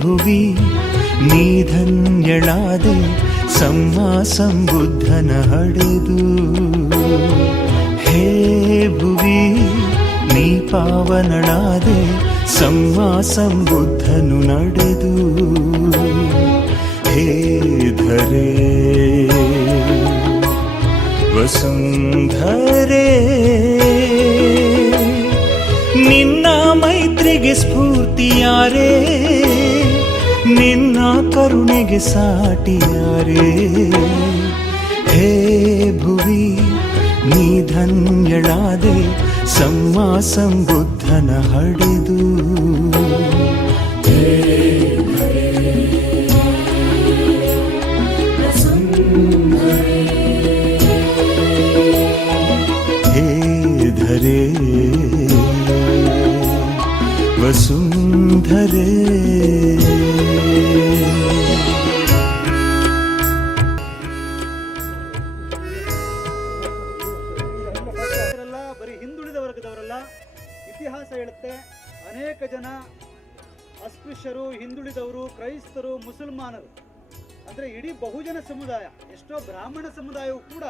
ಭುವಿ ನೀ ಧನ್ಯಳಾದೆ ಸಮ್ಮಾ ಸಂಬುದ್ಧನ ಹಡೆದು. ಹೇ ಭುವಿ ನೀ ಪಾವನಳಾದೆ ಸಮ್ಮಾ ಸಂಬುದ್ಧನು ನಡೆದು. ಹೇ ಧರೆ ವಸುಂಧರೆ ನಿನ್ನ ಮೈತ್ರಿಗೆ ಸ್ಫೂರ್ತಿಯಾರೇ, ನಿನ್ನ ಕರುಣೆಗೆ ಸಾಟಿಯಾರೇ. ಹೇ ಭುವಿ ನೀ ಧನ್ಯಳಾದೆ ಸಮ್ಮಾ ಸಂಬುದ್ಧನ ಹಡೆದು. ಧರೆ ವಸುಂಧರೆ ಬರೀ ಹಿಂದುಳಿದ ವರ್ಗದವರಲ್ಲ. ಇತಿಹಾಸ ಹೇಳುತ್ತೆ ಅನೇಕ ಜನ ಅಸ್ಪೃಶ್ಯರು, ಹಿಂದುಳಿದವರು, ಕ್ರೈಸ್ತರು, ಮುಸಲ್ಮಾನರು ಅಂದ್ರೆ ಇಡೀ ಬಹುಜನ ಸಮುದಾಯ, ಎಷ್ಟೋ ಬ್ರಾಹ್ಮಣ ಸಮುದಾಯವು ಕೂಡ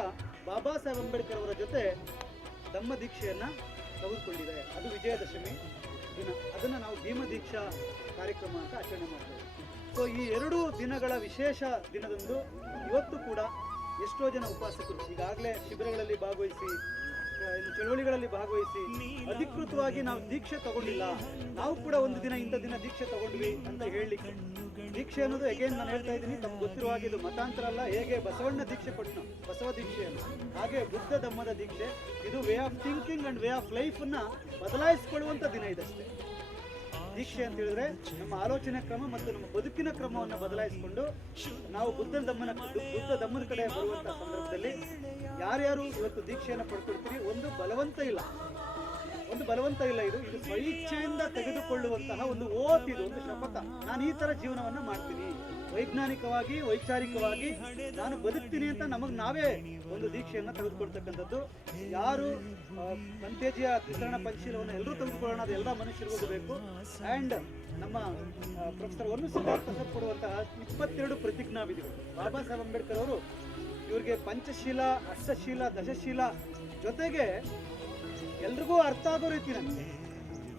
ಬಾಬಾ ಸಾಹೇಬ್ ಅಂಬೇಡ್ಕರ್ ಅವರ ಜೊತೆ ಧಮ್ಮ ದೀಕ್ಷೆಯನ್ನ ತೆಗೆದುಕೊಂಡಿದೆ. ಅದು ವಿಜಯದಶಮಿ ದಿನ. ಅದನ್ನ ನಾವು ಭೀಮ ದೀಕ್ಷಾ ಕಾರ್ಯಕ್ರಮ ಅಂತ ಆಚರಣೆ ಮಾಡ್ತೇವೆ. ಸೊ ಈ 2 ದಿನಗಳ ವಿಶೇಷ ದಿನದಂದು ಇವತ್ತು ಕೂಡ ಎಷ್ಟೋ ಜನ ಉಪಾಸಕರು ಈಗಾಗಲೇ ಶಿಬಿರಗಳಲ್ಲಿ ಭಾಗವಹಿಸಿ, ಚಳವಳಿಗಳಲ್ಲಿ ಭಾಗವಹಿಸಿ ಅಧಿಕೃತವಾಗಿ ನಾವು ದೀಕ್ಷೆ ತಗೊಂಡಿಲ್ಲ, ನಾವು ಕೂಡ ಒಂದು ದಿನ ಇಂಥ ದಿನ ದೀಕ್ಷೆ ತಗೊಂಡ್ವಿ ಅಂತ ಹೇಳಲಿಕ್ಕೆ. ದೀಕ್ಷೆ ಅನ್ನೋದು ಅಗೇನ್ ನಾನು ಹೇಳ್ತಾ ಇದ್ದೀನಿ, ತಮ್ಗೆ ಗೊತ್ತಿರುವ ಹಾಗೆ ಇದು ಮತಾಂತರ ಅಲ್ಲ. ಹೇಗೆ ಬಸವಣ್ಣ ದೀಕ್ಷೆ ಕೊಟ್ಟನು, ಬಸವ ದೀಕ್ಷೆಯನ್ನು, ಹಾಗೆ ಬುದ್ಧ ಧಮ್ಮದ ದೀಕ್ಷೆ. ಇದು way of thinking and way of life ಅನ್ನ ಬದಲಾಯಿಸಿಕೊಳ್ಳುವಂತ ದಿನ ಇದಷ್ಟೇ. ದೀಕ್ಷೆ ಅಂತ ಹೇಳಿದ್ರೆ ನಮ್ಮ ಆಲೋಚನೆ ಕ್ರಮ ಮತ್ತು ನಮ್ಮ ಬದುಕಿನ ಕ್ರಮವನ್ನು ಬದಲಾಯಿಸಿಕೊಂಡು ನಾವು ಬುದ್ಧ ಧಮ್ಮದ ಕಡೆ ಬರುವಂತ ಸಂದರ್ಭದಲ್ಲಿ ಯಾರ್ಯಾರು ಇವತ್ತು ದೀಕ್ಷೆಯನ್ನು ಪಡ್ಕೊಳ್ತೀರಿ, ಒಂದು ಬಲವಂತ ಇಲ್ಲ, ಇದು ಸ್ವಇಚ್ಛೆಯಿಂದ ತೆಗೆದುಕೊಳ್ಳುವಂತಹ ಒಂದು ಓತ್, ಇದು ಒಂದು ಶಪಥ. ನಾನು ಈ ತರ ಜೀವನವನ್ನ ಮಾಡ್ತೀನಿ, ವೈಜ್ಞಾನಿಕವಾಗಿ ವೈಚಾರಿಕವಾಗಿ ನಾನು ಬದುಕ್ತೀನಿ ಅಂತ ನಮಗೆ ನಾವೇ ಒಂದು ದೀಕ್ಷೆಯನ್ನ ತೆಗೆದುಕೊಳ್ತಕ್ಕಂಥದ್ದು. ಯಾರು ಅಂತ್ಯಜೀಯ ತ್ರಿಕರಣ ಪಂಚಶೀಲವನ್ನು ಎಲ್ಲರೂ ತೆಗೆದುಕೊಳ್ಳೋಣ, ಅದು ಎಲ್ಲ ಮನುಷ್ಯರಿಗೂ ಬೇಕು. ಆ್ಯಂಡ್ ನಮ್ಮ ಪ್ರೊಫೆಸರ್ ಒನ್ನು ಸಿದ್ಧಾರ್ಥ ಕೊಡುವಂತಹ 22 ಪ್ರತಿಜ್ಞಾ ವಿಧಿಗಳು, ಬಾಬಾ ಸಾಹೇಬ್ ಅಂಬೇಡ್ಕರ್ ಅವರು ಇವ್ರಿಗೆ ಪಂಚಶೀಲ, ಅಷ್ಟಶೀಲ, ದಶಶೀಲ ಜೊತೆಗೆ ಎಲ್ರಿಗೂ ಅರ್ಥ ಆಗೋ ರೀತಿ ನಮಗೆ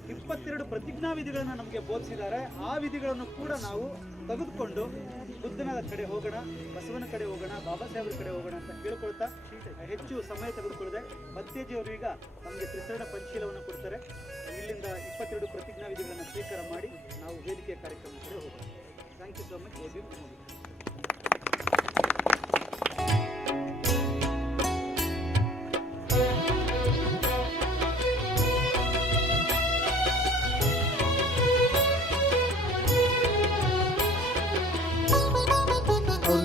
22 ಪ್ರತಿಜ್ಞಾ ವಿಧಿಗಳನ್ನು ನಮಗೆ ಬೋಧಿಸಿದ್ದಾರೆ. ಆ ವಿಧಿಗಳನ್ನು ಕೂಡ ನಾವು ತೆಗೆದುಕೊಂಡು ಬುದ್ಧನ ಕಡೆ ಹೋಗೋಣ, ಬಸವನ ಕಡೆ ಹೋಗೋಣ, ಬಾಬಾ ಸಾಹೇಬ್ರ ಕಡೆ ಹೋಗೋಣ ಅಂತ ಕೇಳ್ಕೊಳ್ತಾ ಹೆಚ್ಚು ಸಮಯ ತೆಗೆದುಕೊಳ್ಳದೆ ಮತ್ತೇಜಿಯವರು ಈಗ ನಮಗೆ ತ್ರಿಸರಣ ಪಂಚಶೀಲವನ್ನು ಕೊಡ್ತಾರೆ. ಇಲ್ಲಿಂದ 22 ಪ್ರತಿಜ್ಞಾ ವಿಧಿಗಳನ್ನು ಸ್ವೀಕಾರ ಮಾಡಿ ನಾವು ವೇದಿಕೆ ಕಾರ್ಯಕ್ರಮ ಕಡೆ ಹೋಗೋಣ. Thank you so much.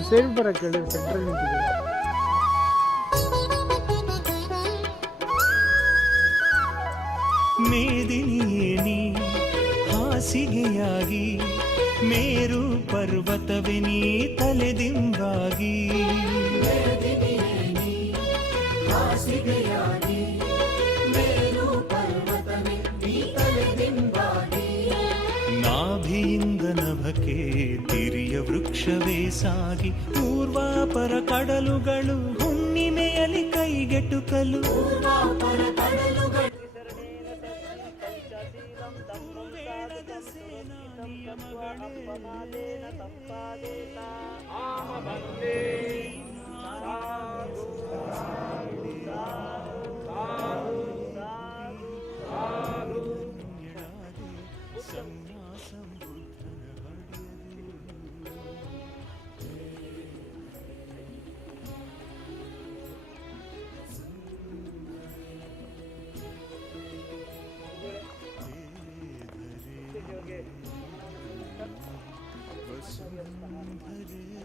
Side ಬರಕ್ಕೆ ಸೆಂಟ್ರಲ್ ನಿಂತಿದೆ. ಮೇದಿನಿಯೇನಿ ಹಾಸಿಗೆಯಾಗಿ ಮೇರು ಪರ್ವತವೇ ನೀ ತಲೆದಿಂಬಾಗಿ. ನಾಭಿಯಿಂದ ನಭಕ್ಕೆ ತಿರಿಯ ವೃಕ್ಷವೇ ಸಾಗಿ ಪೂರ್ವಾಪರ ಕಡಲುಗಳು ಹುಣ್ಣಿಮೆಯಲ್ಲಿ ಕೈಗೆಟುಕಲು.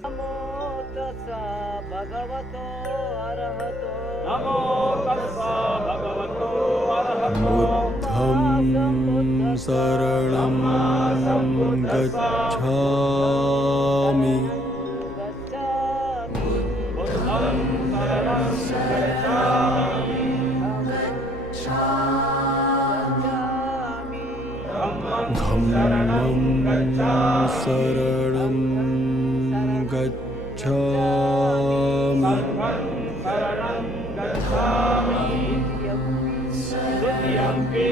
नमो तस्सा भगवतो अरहतो नमो तस्सा भगवतो अरहतो बुद्धं शरणं गच्छामि बुद्धं शरणं गच्छामि धम्मं धम्मं शरणं गच्छामि शरणं गच्छामि द्वितीयम्पि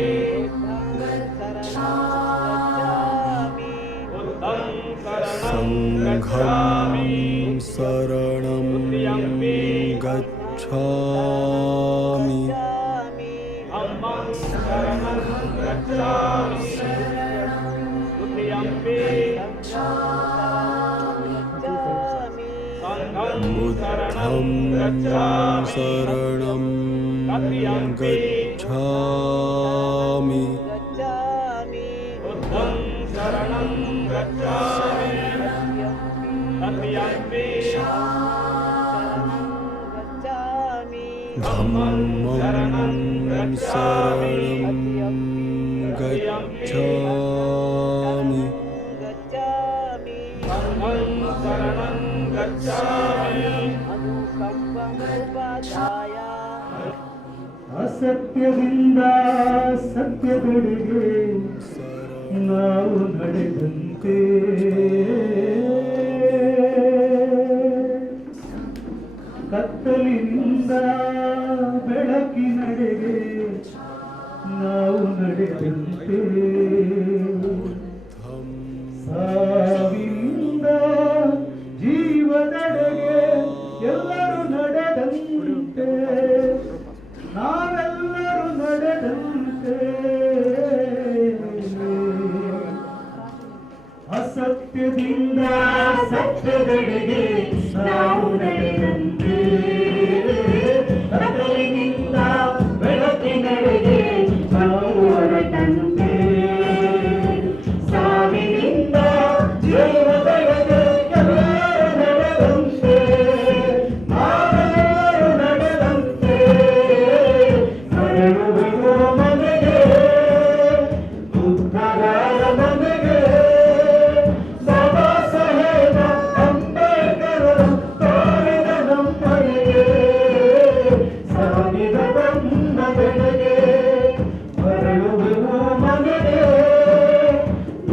बुद्धं शरणं गच्छामि शरणं तृतीयम्पि गच्छामि धम्मं शरणं गच्छामि द्वितीयम्पि संघं शरणं गच्छामि शरणं तृतीयम्पि गच्छामि बुद्धं शरणं गच्छामि तृतीयम्पि धम्मं शरणं गच्छामि संघं शरणं गच्छामि ಅಸತ್ಯದಿಂದ ಸತ್ಯದೆಡೆಗೆ ನಾವು ನಡೆದಂತೆ ಕತ್ತಲಿನಿಂದ ಬೆಳಕಿನೆಡೆಗೆ ನಾವು ನಡೆದಂತೆ ಸಾವಿನಿಂದ ಜೀವದೆಡೆಗೆ ಎಲ್ಲರೂ ನಡೆದಂತೆ ನಾವೆಲ್ಲರೂ ನಡೆದಂತೆ ಅಸತ್ಯದಿಂದ ಸತ್ಯದೆಡೆಗೆ ನಾವು ನಡೆದಂತೆ ಕತ್ತಲಿನಿಂದ ಬೆಳಕಿನೆಡೆಗೆ ನಾವು ಹೊರಟಂತೆ ಸಾವಿನಿಂದ ಜೀವದೆಡೆಗೆ ಎಲ್ಲರೂ ನಡೆದಂತೆ ನಾವೆಲ್ಲರೂ ನಡೆದಂತೆ ಹೊರಡುವೆವು ಮನೆಗೆ ಉದ್ಧಾರ ಮನೆಗೆ ಬಾಬಾ ಸಾಹೇಬ ಅಂಬೇಡ್ಕರರು ತೋರಿದ ನಮ್ಮನೆಗೆ ಸಾಗಿದ ತಮ್ಮ ಬೆಳೆಗೆ ಹೊರಡುವೆವು ಮನೆಗೆ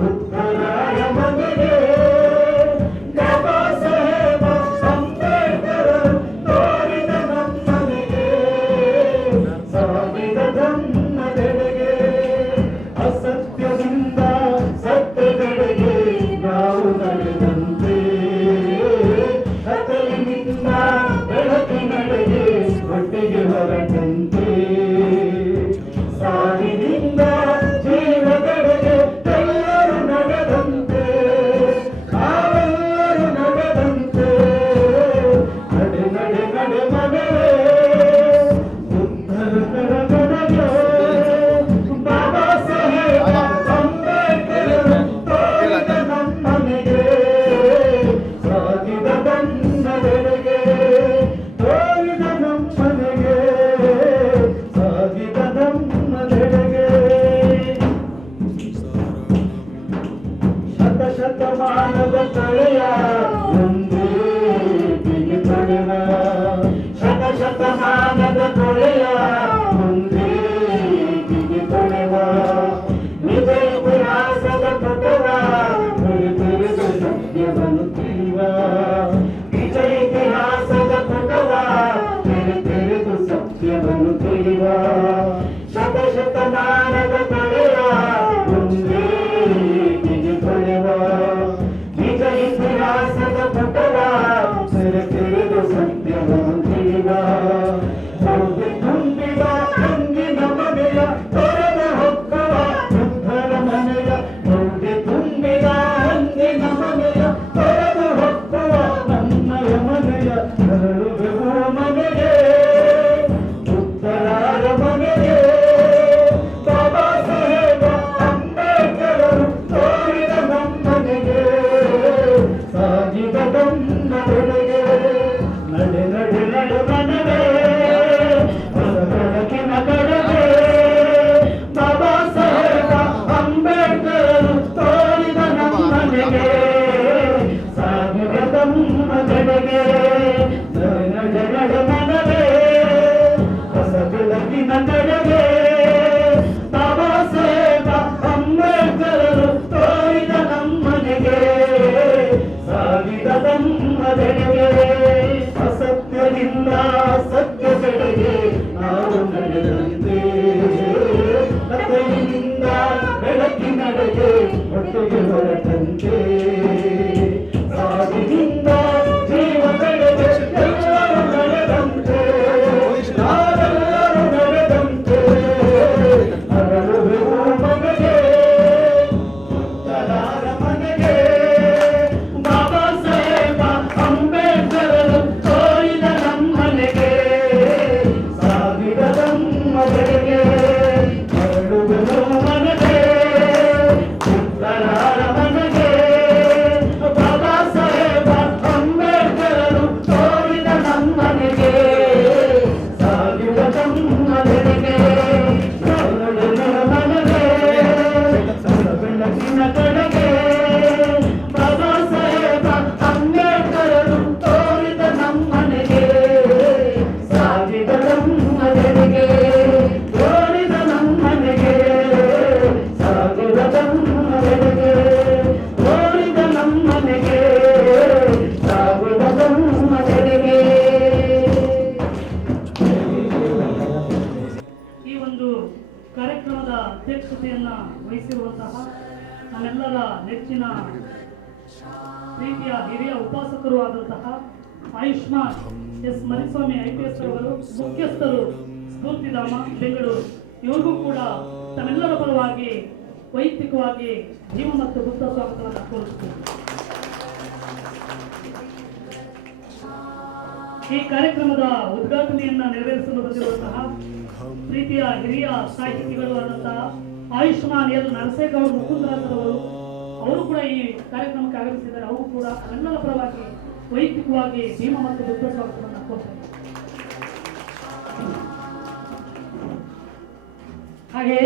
ಉದ್ಧಾರ ಮನೆಗೆ ಬಾಬಾ ಸಾಹೇಬ ಅಂಬೇಡ್ಕರರು ತೋರಿದ ನಮ್ಮನೆಗೆ ಸಾಗಿದ ತಮ್ಮ ಬೆಳೆಗೆ ಅಸತ್ಯದಿಂದ ಸತ್ಯದೆಡೆಗೆ ನಾವು ನಡೆದಂತೆ ಕತ್ತಲಿನಿಂದ ಬೆಳಕಿನೆಡೆಗೆ ಒಟ್ಟಿಗೆ ಹೊರಟಂತೆ ಸಾವಿನಿಂದ ಜೀವದೆಡೆಗೆ ಎಲ್ಲರೂ ನಡೆದಂತೆ ನಾವೆಲ್ಲರೂ ನಡೆದಂತೆ ನಡೆ ನಡೆ ನಡೆ ಮನೆಯೇ ಉದ್ಧರಕರ ಮನೆಗೆ ಬಾಬಾ ಸಾಹೇಬ ಅಂಬೇಡ್ಕರರು ತೋರಿದ ನಮ್ಮನೆಗೆ ಸಾಗಿದ ಬಣ್ಣದೆಡೆಗೆ ತೋರಿದ ನಮ್ಮನೆಗೆ ಸಾಗಿದ ನಮ್ಮದೆಡೆಗೆ ಶತಶತಮಾನದ ತಳೆಯ ಒಂದೇ ಬಿಗಿ ತೊಳೆವ ಶತಶತಮಾನದ ತೊಳೆಯ ಒಂದೇ ಬಿಗಿ ತೊಳೆವ ನಿಜ ಇತಿಹಾಸದ ಪುಟವ ತಿಳಿದು ಸತ್ಯವನ್ನು ತಿಳಿವ ನಿಜ ಇತಿಹಾಸದ ಪುಟವ ತಿಳಿದು ಸತ್ಯವನ್ನು ತಿಳಿವ ಶತಶತಮಾನದ ತೊಳೆಯ ಒಂದೇ ಬಿಗಿ ತೊಳೆವ ನಿಜ ಇತಿಹಾಸದ ಪುಟವ ತಿಳಿದು ಸತ್ಯವನ್ನು ತಿಳಿವ ಹೌದು ತುಂಬಿದ ಅಂಗಿನ ಮನೆಯ ತೊರೆದ ಹೊಕ್ಕವ ಬುದ್ಧರ ಮನೆಯ ಹೌದು ತುಂಬಿದ ಅಂಗಿನ ಮನೆಯ ತೊರೆದ ಹೊಕ್ಕವ ನನ್ನಯ ಮನೆಯ ಹೊರಡುವೆವು ಮನೆಗೆ ಉತ್ತರಾರ ಮನೆಗೆ ಬಾಬಾ ಸಾಹೇಬ ಅಂಬೇಡ್ಕರರು ತೋರಿದ ನಮ್ಮನೆಗೆ ಸಾಗಿದ ನಮ್ಮ ಬೆಳೆಗೆ ನಡೆ ನಡೆ ನಡೆ ಮನೆಗೆ ಹೊಸ ಬೆಳಕಿನ ಕಡೆಗೆ ಬಾಬಾ ಸಾಹೇಬ ಅಂಬೇಡ್ಕರರು ತೋರಿದ ನಮ್ಮನೆಗೆ ಸಾಗಿದ ನಮ್ಮ ಬೆಳೆಗೆ ನಡೆ ನಡೆ ನಡೆ ಮನೆಗೆ ಹೊಸ ಬೆಳಕಿನ ಕಡೆಗೆ ಬಾಬಾ ಸಾಹೇಬ ಅಂಬೇಡ್ಕರರು ನಮ್ಮೆಲ್ಲರ ನೆಚ್ಚಿನ ಪ್ರೀತಿಯ ಹಿರಿಯ ಉಪಾಸಕರು ಆದಂತಹ ಆಯುಷ್ಮಾನ್ ಎಸ್ ಮರಿಸ್ವಾಮಿ IPS ಅವರು ಮುಖ್ಯಸ್ಥರು ಸ್ಫೂರ್ತಿಧಾಮ ಬೆಂಗಳೂರು, ಇವ್ರಿಗೂ ಕೂಡ ತಮ್ಮೆಲ್ಲರ ಪರವಾಗಿ ವೈಯಕ್ತಿಕವಾಗಿ ಜೀವ ಮತ್ತು ಬುದ್ಧ ಸ್ವಾಗತವನ್ನು ಕೋರುತ್ತೇವೆ. ಈ ಕಾರ್ಯಕ್ರಮದ ಉದ್ಘಾಟನೆಯನ್ನ ನೆರವೇರಿಸಲು ಬಂದಿರುವಂತಹ ಪ್ರೀತಿಯ ಹಿರಿಯ ಸಾಹಿತಿಗಳು ಆದಂತಹ ಆಯುಷ್ಮಾನ್ ಎಲ್ ನರಸೇಗೌಡ ಮುಕುಂದರಾಜರವರು, ಅವರು ಕೂಡ ಈ ಕಾರ್ಯಕ್ರಮಕ್ಕೆ ಆಗಮಿಸಿದ್ದಾರೆ. ಅವರು ಕೂಡ ಎಲ್ಲರ ಪರವಾಗಿ ವೈಯಕ್ತಿಕವಾಗಿ ಭೀಮ ಮತ್ತು ಬುದ್ಧ ಸ್ವಾಗತವನ್ನು ಕೋರ್ತಾರೆ. ಹಾಗೆ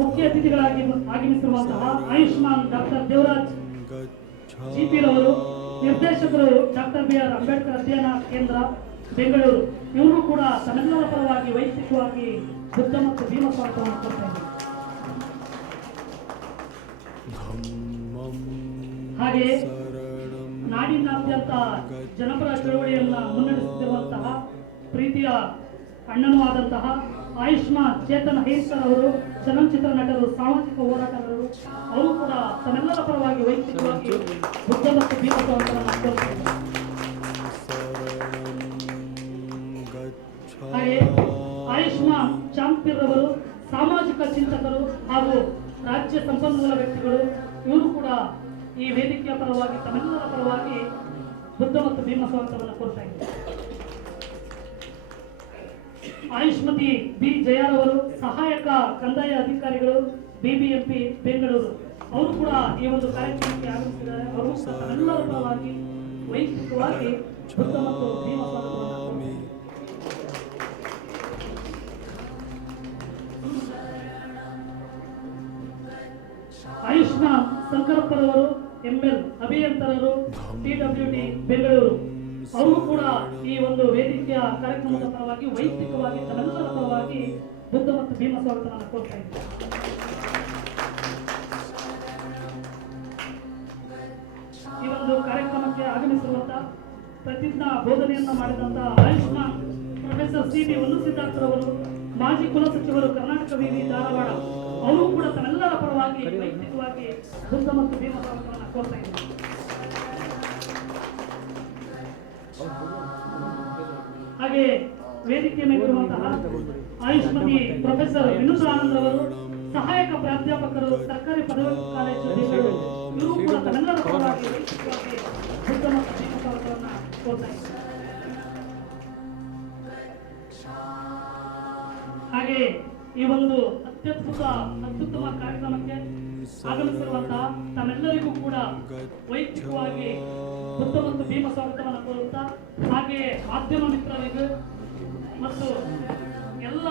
ಮುಖ್ಯ ಅತಿಥಿಗಳಾಗಿ ಆಗಮಿಸಿರುವಂತಹ ಆಯುಷ್ಮಾನ್ ಡಾಕ್ಟರ್ ದೇವರಾಜ್ GP ರವರು, ನಿರ್ದೇಶಕರು ಡಾಕ್ಟರ್ BR ಅಂಬೇಡ್ಕರ್ ಅಧ್ಯಯನ ಕೇಂದ್ರ ಬೆಂಗಳೂರು, ಇವರು ಕೂಡ ತಮ್ಮೆಲ್ಲರ ಪರವಾಗಿ ವೈಯಕ್ತಿಕವಾಗಿ ಬುದ್ಧ ಮತ್ತು ಭೀಮ ಸ್ವಾಗತವನ್ನು ಕೋರ್ತಾರೆ. ಹಾಗೆ ನಾಡಿನಾದ್ಯಂತ ಜನಪರ ಚಳವಳಿಯನ್ನ ಮುನ್ನಡೆಸುತ್ತಿರುವಂತಹ ಪ್ರೀತಿಯ ಅಣ್ಣನೂ ಆದಂತಹ ಆಯುಷ್ಮಾನ್ ಚೇತನ್ ಹೈಸ್ಕರ್ ಅವರು, ಚಲನಚಿತ್ರ ನಟರು, ಸಾಮಾಜಿಕ ಹೋರಾಟಗಾರರು, ಅವರು ಕೂಡ ತಮ್ಮೆಲ್ಲರ ಪರವಾಗಿ ವೈಯಕ್ತಿಕವಾಗಿ ಬುದ್ಧ ಮತ್ತು ಭೀಮ ಸ್ವಾಗತವನ್ನು ಕೋರುತ್ತಾರೆ. ಹಾಗೆ ಆಯುಷ್ಮಾನ್ ಚಾಂಪಿರ್ ಅವರು ಸಾಮಾಜಿಕ ಚಿಂತಕರು ಹಾಗೂ ರಾಜ್ಯ ಸಂಪನ್ಮೂಲ ವ್ಯಕ್ತಿಗಳು, ಇವರು ಕೂಡ ಈ ವೇದಿಕೆಯ ಪರವಾಗಿ ತಮ್ಮೆಲ್ಲರ ಪರವಾಗಿ ಬುದ್ಧ ಮತ್ತು ಭೀಮ ಸ್ವಾಗತವನ್ನು ಕೋರ್ತಾ ಇದ್ದಾರೆ. ಆಯುಷ್ಮತಿ ಬಿ ಜಯಾರವರು, ಸಹಾಯಕ ಕಂದಾಯ ಅಧಿಕಾರಿಗಳು, BBMP ಬೆಂಗಳೂರು, ಅವರು ಕೂಡ ಈ ಒಂದು ಕಾರ್ಯಕ್ರಮಕ್ಕೆ ಆಗಮಿಸಿದ್ದಾರೆ. ಅವರು ತಮ್ಮೆಲ್ಲರ ಪರವಾಗಿ ವೈಯಕ್ತಿಕವಾಗಿ ಬುದ್ಧ ಮತ್ತು ಭೀಮ ಸ್ವಾಗತವನ್ನು ಕೋರ್ತಾರೆ. ಆಯುಷ್ಮಾನ್ ಶಂಕರಪ್ಪರವರು, ML ಅಭಿಯಂತರರು, TWD ಬೆಂಗಳೂರು, ಅವರು ಕೂಡ ಈ ಒಂದು ವೇದಿಕೆಯ ಕಾರ್ಯಕ್ರಮದ ಪರವಾಗಿ ವೈಯಕ್ತಿಕವಾಗಿ ತಮ್ಮೆಲ್ಲರ ಪರವಾಗಿ ಬುದ್ಧ ಮತ್ತು ಭೀಮ ಸ್ವಾಗತವನ್ನು ಕೋರ್ತಾ ಇದ್ದಾರೆ. ಈ ಒಂದು ಕಾರ್ಯಕ್ರಮಕ್ಕೆ ಆಗಮಿಸಿರುವಂತಹ ಪ್ರತಿಜ್ಞಾ ಬೋಧನೆಯನ್ನ ಮಾಡಿದಂತಹ ಆಯುಷ್ಮಾನ್ ಪ್ರೊಫೆಸರ್ CB ಸಿದ್ಧಾರ್ಥರವರು, ಮಾಜಿ ಕುಲಸಚಿವರು, ಕರ್ನಾಟಕ ವಿವಿ ಧಾರವಾಡ, ಅವರು ಕೂಡ ತಮ್ಮೆಲ್ಲರ ಪರವಾಗಿ ವೈಯಕ್ತಿಕವಾಗಿ ಬುದ್ಧ ಮತ್ತು ಭೀಮ ಸ್ವಾಗತವನ್ನು ಕೋರ್ತಾ ಇದ್ದಾರೆ. ಹಾಗೆ ವೇದಿಕೆ ಮೇಲಿರುವಂತಹ ಆಯುಷ್ಮತಿ ಪ್ರೊಫೆಸರ್ ವಿನೋದಾನಂದ ಅವರು, ಸಹಾಯಕ ಪ್ರಾಧ್ಯಾಪಕರು, ಸರ್ಕಾರಿ ಪದವಿ ಕಾಲೇಜು ಬೆಂಗಳೂರು, ಇವರು ಕೂಡ ತಮ್ಮೆಲ್ಲರ ಪರವಾಗಿ ವೈಯಕ್ತಿಕವಾಗಿ ಬುದ್ಧ ಮತ್ತು ಭೀಮ ಸ್ವಾಗತವನ್ನು ಕೋರ್ತಾ ಇದ್ದಾರೆ. ಹಾಗೆ ಈ ಒಂದು ಅತ್ಯುತ್ತಮ ಕಾರ್ಯಕ್ರಮಕ್ಕೆ ಆಗಮಿಸಿರುವಂತಹ ತಮ್ಮೆಲ್ಲರಿಗೂ ಕೂಡ ವೈಯಕ್ತಿಕವಾಗಿ ಬುದ್ಧ ಮತ್ತು ಭೀಮ ಸ್ವಾಗತವನ್ನು ಕೋರುತ್ತಾ, ಹಾಗೆ ಮಾಧ್ಯಮ ಮಿತ್ರರಿಗೂ ಮತ್ತು ಎಲ್ಲ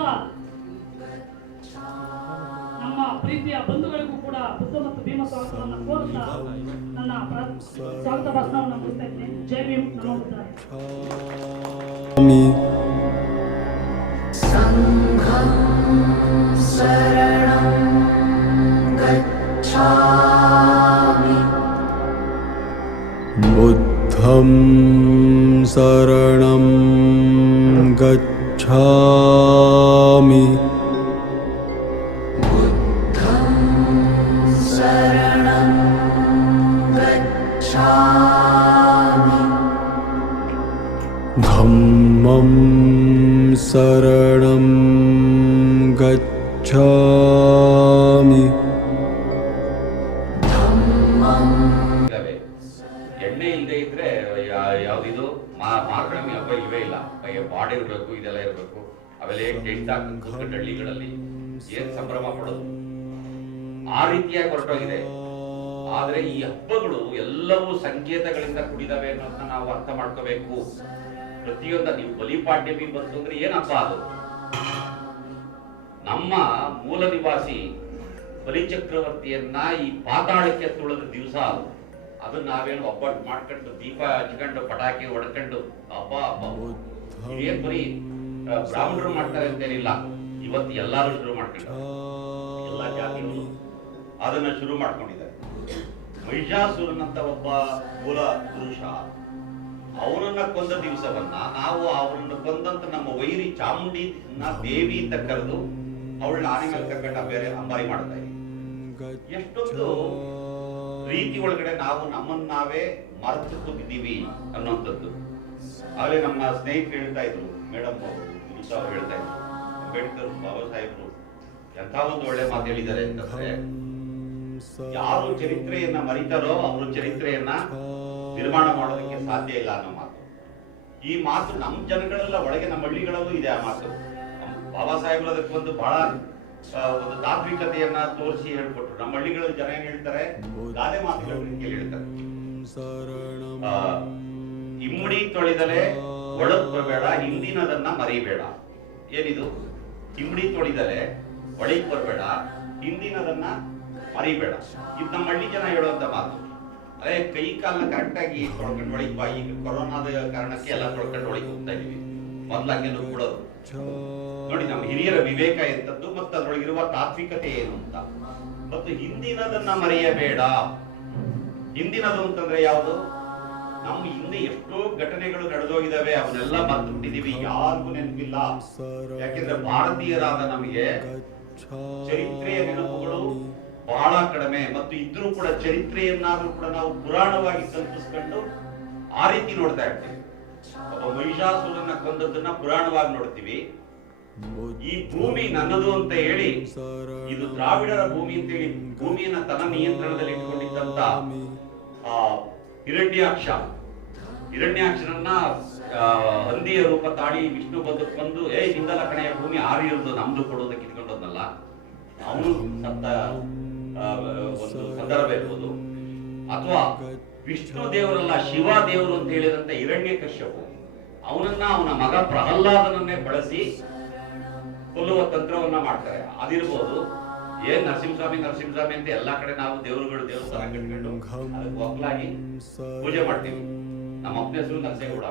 ನಮ್ಮ ಪ್ರೀತಿಯ ಬಂಧುಗಳಿಗೂ ಕೂಡ ಬುದ್ಧ ಮತ್ತು ಭೀಮ ಸ್ವಾಗತವನ್ನು ಕೋರುತ್ತಾ ನನ್ನ ಸ್ವಾಗತ ಭಾಷಣವನ್ನು ಮುಗಿಸ್ತಾ ಇದ್ದೇನೆ. ಜೈ ಭೀಮ್, ನಮೋ ಬುದ್ಧಾಯ. बुद्धं शरणं गच्छामि। धम्मं शरणं गच्छामि। ಎಣ್ಣೆ ಇಲ್ಲದೆ ಇದ್ರೆ ಯಾವ್ದಿದು ಮಾರ್ಗಣಮಿ ಹಬ್ಬ ಇವೇ ಇಲ್ಲ. ಬಾಡಿ ಇರಬೇಕು, ಇದೆಲ್ಲ ಇರಬೇಕು. ಅವೆಲ್ಲ ಟೆಂಟ್ ಹಾಕಿ ಹಳ್ಳಿಗಳಲ್ಲಿ ಏನ್ ಸಂಭ್ರಮ ಪಡೋದು, ಆ ರೀತಿಯಾಗಿ ಹೊರಟೋಗಿದೆ. ಆದ್ರೆ ಈ ಹಬ್ಬಗಳು ಎಲ್ಲವೂ ಸಂಕೇತಗಳಿಂದ ಕೂಡಿದಾವೆ ಅನ್ನೋದನ್ನ ನಾವು ಅರ್ಥ ಮಾಡ್ಕೋಬೇಕು. ಪ್ರತಿಯೊಂದ ನೀವು ಬಲಿಪಾಡ್ಯಮಿ ಬಂತು ಅಂದ್ರೆ ಏನ್ ಹಬ್ಬ ಅದು? ನಮ್ಮ ಮೂಲ ನಿವಾಸಿ ಬಲಿಚಕ್ರವರ್ತಿಯನ್ನ ಈ ಪಾತಾಳಕ್ಕೆ ತುಳಿದ ದಿವಸ ಅದು. ಅದನ್ನ ನಾವೇನು ಒಬ್ಬಟ್ಟು ಮಾಡ್ಕೊಂಡು ದೀಪ ಹಚ್ಕೊಂಡು ಪಟಾಕಿ ಹೊಡ್ಕೊಂಡು ಹಬ್ಬ ಹಬ್ಬ ಏನ್ ಬರೀ ಬ್ರಾಹ್ಮಣರು ಮಾಡ್ತಾರೆ ಅಂತೇನಿಲ್ಲ. ಇವತ್ತು ಎಲ್ಲಾರು ಶುರು ಮಾಡ್ಕೊಂಡು ಎಲ್ಲಾ ಜಾತಿಗಳು ಅದನ್ನ ಶುರು ಮಾಡ್ಕೊಂಡಿದ್ದಾರೆ. ಮಹಿಷಾಸುರನಂತ ಒಬ್ಬ ಮೂಲ ಪುರುಷ, ಅವನನ್ನ ಕೊಂದ ದಿವಸವನ್ನ ನಾವು ಅವನನ್ನ ಕೊಂದಂತ ನಮ್ಮ ವೈರಿ ಚಾಮುಂಡಿ ದೇವಿ ಅಂತ ಕರೆದು ಅವಳನ್ನ ಆನೆ ಮೇಲೆ ಕರ್ಕೊಂಡ ಬೇರೆ ಅಂಬಾರಿ ಮಾಡ್ತಾ ಇದ್ದೀವಿ. ಎಷ್ಟೊಂದು ರೀತಿ ಒಳಗಡೆ ನಾವು ನಮ್ಮನ್ನ ನಾವೇ ಮರೆತು ಕೂತಿದ್ದೀವಿ ಅನ್ನುವಂಥದ್ದು. ಆಗಲೇ ನಮ್ಮ ಸ್ನೇಹಿತರು ಹೇಳ್ತಾ ಇದ್ರು, ಮೇಡಮ್ ಅವರು ಹೇಳ್ತಾ ಇದ್ರು, ಅಂಬೇಡ್ಕರ್ ಬಾಬಾ ಸಾಹೇಬರು ಎಂಥ ಒಂದು ಒಳ್ಳೆ ಮಾತು ಹೇಳಿದ್ದಾರೆ ಅಂತಂದ್ರೆ, ಯಾರು ಚರಿತ್ರೆಯನ್ನ ಮರಿತಾರೋ ಅವರು ಚರಿತ್ರೆಯನ್ನ ನಿರ್ಮಾಣ ಮಾಡೋದಕ್ಕೆ ಸಾಧ್ಯ ಇಲ್ಲ ಅನ್ನೋ ಮಾತು. ಈ ಮಾತು ನಮ್ಮ ಜನಗಳೆಲ್ಲ ಒಳಗೆ, ನಮ್ಮ ಹಳ್ಳಿಗಳಲ್ಲೂ ಇದೆ ಆ ಮಾತು. ಬಾಬಾ ಸಾಹೇಬ್ರು ಅದಕ್ಕೆ ಒಂದು ಬಹಳ ಒಂದು ತಾತ್ವಿಕತೆಯನ್ನ ತೋರಿಸಿ ಹೇಳ್ಕೊಟ್ರು. ನಮ್ಮ ಹಳ್ಳಿಗಳಲ್ಲಿ ಜನ ಏನ್ ಹೇಳ್ತಾರೆ, ಗಾದೆ ಮಾತುಗಳ ರೀತಿಯಲ್ಲಿ ಹೇಳ್ತಾರೆ. ಇಮ್ಮಡಿ ತೊಳೆದಲೆ ಒಳಗ್ ಬರಬೇಡ, ಹಿಂದಿನದನ್ನ ಮರಿಬೇಡ. ಏನಿದು? ಇಮ್ಮಡಿ ತೊಳೆದಲೆ ಒಳಗ್ ಬರಬೇಡ, ಹಿಂದಿನದನ್ನ ಮರಿಬೇಡ. ಇದು ನಮ್ಮ ಹಳ್ಳಿ ಜನ ಹೇಳುವಂತ ಮಾತು. ಅದೇ ಕೈ ಕಾಲನ್ನ ಕರೆಕ್ಟ್ ಆಗಿ ತೊಳ್ಕೊಂಡು ಒಳಗ್ ಬಾ. ಈಗ ಕೊರೋನಾದ ಕಾರಣಕ್ಕೆ ಎಲ್ಲ ತೊಳ್ಕೊಂಡು ಒಳಗೆ ಹೋಗ್ತಾ ಇದೀವಿ. ಮೊದ್ಲಾಗೆ ನುಗ್ಬಿಡೋದು ನೋಡಿ. ನಮ್ಮ ಹಿರಿಯರ ವಿವೇಕ ಎಂತದ್ದು ಮತ್ತು ಅದರೊಳಗಿರುವ ತಾತ್ವಿಕತೆ ಏನು ಅಂತ. ಮತ್ತು ಹಿಂದಿನದನ್ನ ಮರೆಯಬೇಡ. ಹಿಂದಿನದು ಅಂತಂದ್ರೆ ಯಾವುದು? ನಮ್ಮ ಹಿಂದೆ ಎಷ್ಟೋ ಘಟನೆಗಳು ನಡೆದೋಗಿದಾವೆ, ಅವನ್ನೆಲ್ಲ ಮರ್ತಿದ್ದೀವಿ, ಯಾರಿಗೂ ನೆನಪಿಲ್ಲ. ಯಾಕೆಂದ್ರೆ ಭಾರತೀಯರಾದ ನಮಗೆ ಚರಿತ್ರೆಯ ನೆನಪುಗಳು ಬಹಳ ಕಡಿಮೆ. ಮತ್ತು ಇದ್ರೂ ಕೂಡ ಚರಿತ್ರೆಯನ್ನಾದ್ರೂ ಕೂಡ ನಾವು ಪುರಾಣವಾಗಿ ಕಲ್ಪಿಸ್ಕೊಂಡು ಆ ರೀತಿ ನೋಡ್ತಾ ಇರ್ತೀವಿ. ಒಬ್ಬ ಮಹಿಷಾಸುರನ್ನ ಕೊಂದದ್ದನ್ನ ಪುರಾಣವಾಗಿ ನೋಡ್ತೀವಿ. ಈ ಭೂಮಿ ನನ್ನದು ಅಂತ ಹೇಳಿ, ಇದು ದ್ರಾವಿಡರ ಭೂಮಿ ಅಂತ ಹೇಳಿ ಭೂಮಿಯನ್ನ ತನ್ನ ನಿಯಂತ್ರಣದಲ್ಲಿ ಇಟ್ಕೊಂಡಿದ್ದಂತ ಹಿರಣ್ಯಾಕ್ಷರನ್ನ ಹಂದಿಯ ರೂಪ ತಾಳಿ ವಿಷ್ಣು ಬಂದು ನಿಂದಲ ಕಣೆಯ ಭೂಮಿ ಆರಿ ಇರುವುದು ನಮ್ದು ಕೊಡೋದಕ್ಕೆ ಇಟ್ಕೊಂಡೋದ್ನಲ್ಲ, ಅವನು ಸತ್ತ ಒಂದು ಸಂದರ್ಭ ಇರ್ಬೋದು. ಅಥವಾ ವಿಷ್ಣು ದೇವರಲ್ಲ ಶಿವ ದೇವರು ಅಂತ ಹೇಳಿದಂತ ಹಿರಣ್ಯಕಶ್ಯಪು, ಅವನನ್ನ ಅವನ ಮಗ ಪ್ರಹ್ಲಾದನನ್ನೇ ಬಳಸಿ ಕೊಲ್ಲುವ ತಂತ್ರವನ್ನ ಮಾಡ್ತಾರೆ. ಅದಿರ್ಬೋದು. ಏನ್ ನರಸಿಂಹಸ್ವಾಮಿ ಅಂತ ಎಲ್ಲಾ ಕಡೆ ನಾವು ದೇವರುಗಳು ದೇವಸ್ಥಾನ ಕಟ್ಕೊಂಡು ಅದಕ್ಕೆ ಒಕ್ಕಲಾಗಿ ಪೂಜೆ ಮಾಡ್ತೀವಿ. ನಮ್ಮ ಅಪ್ಪನ ಹೆಸರು ನರಸಿಂಹಗೌಡ,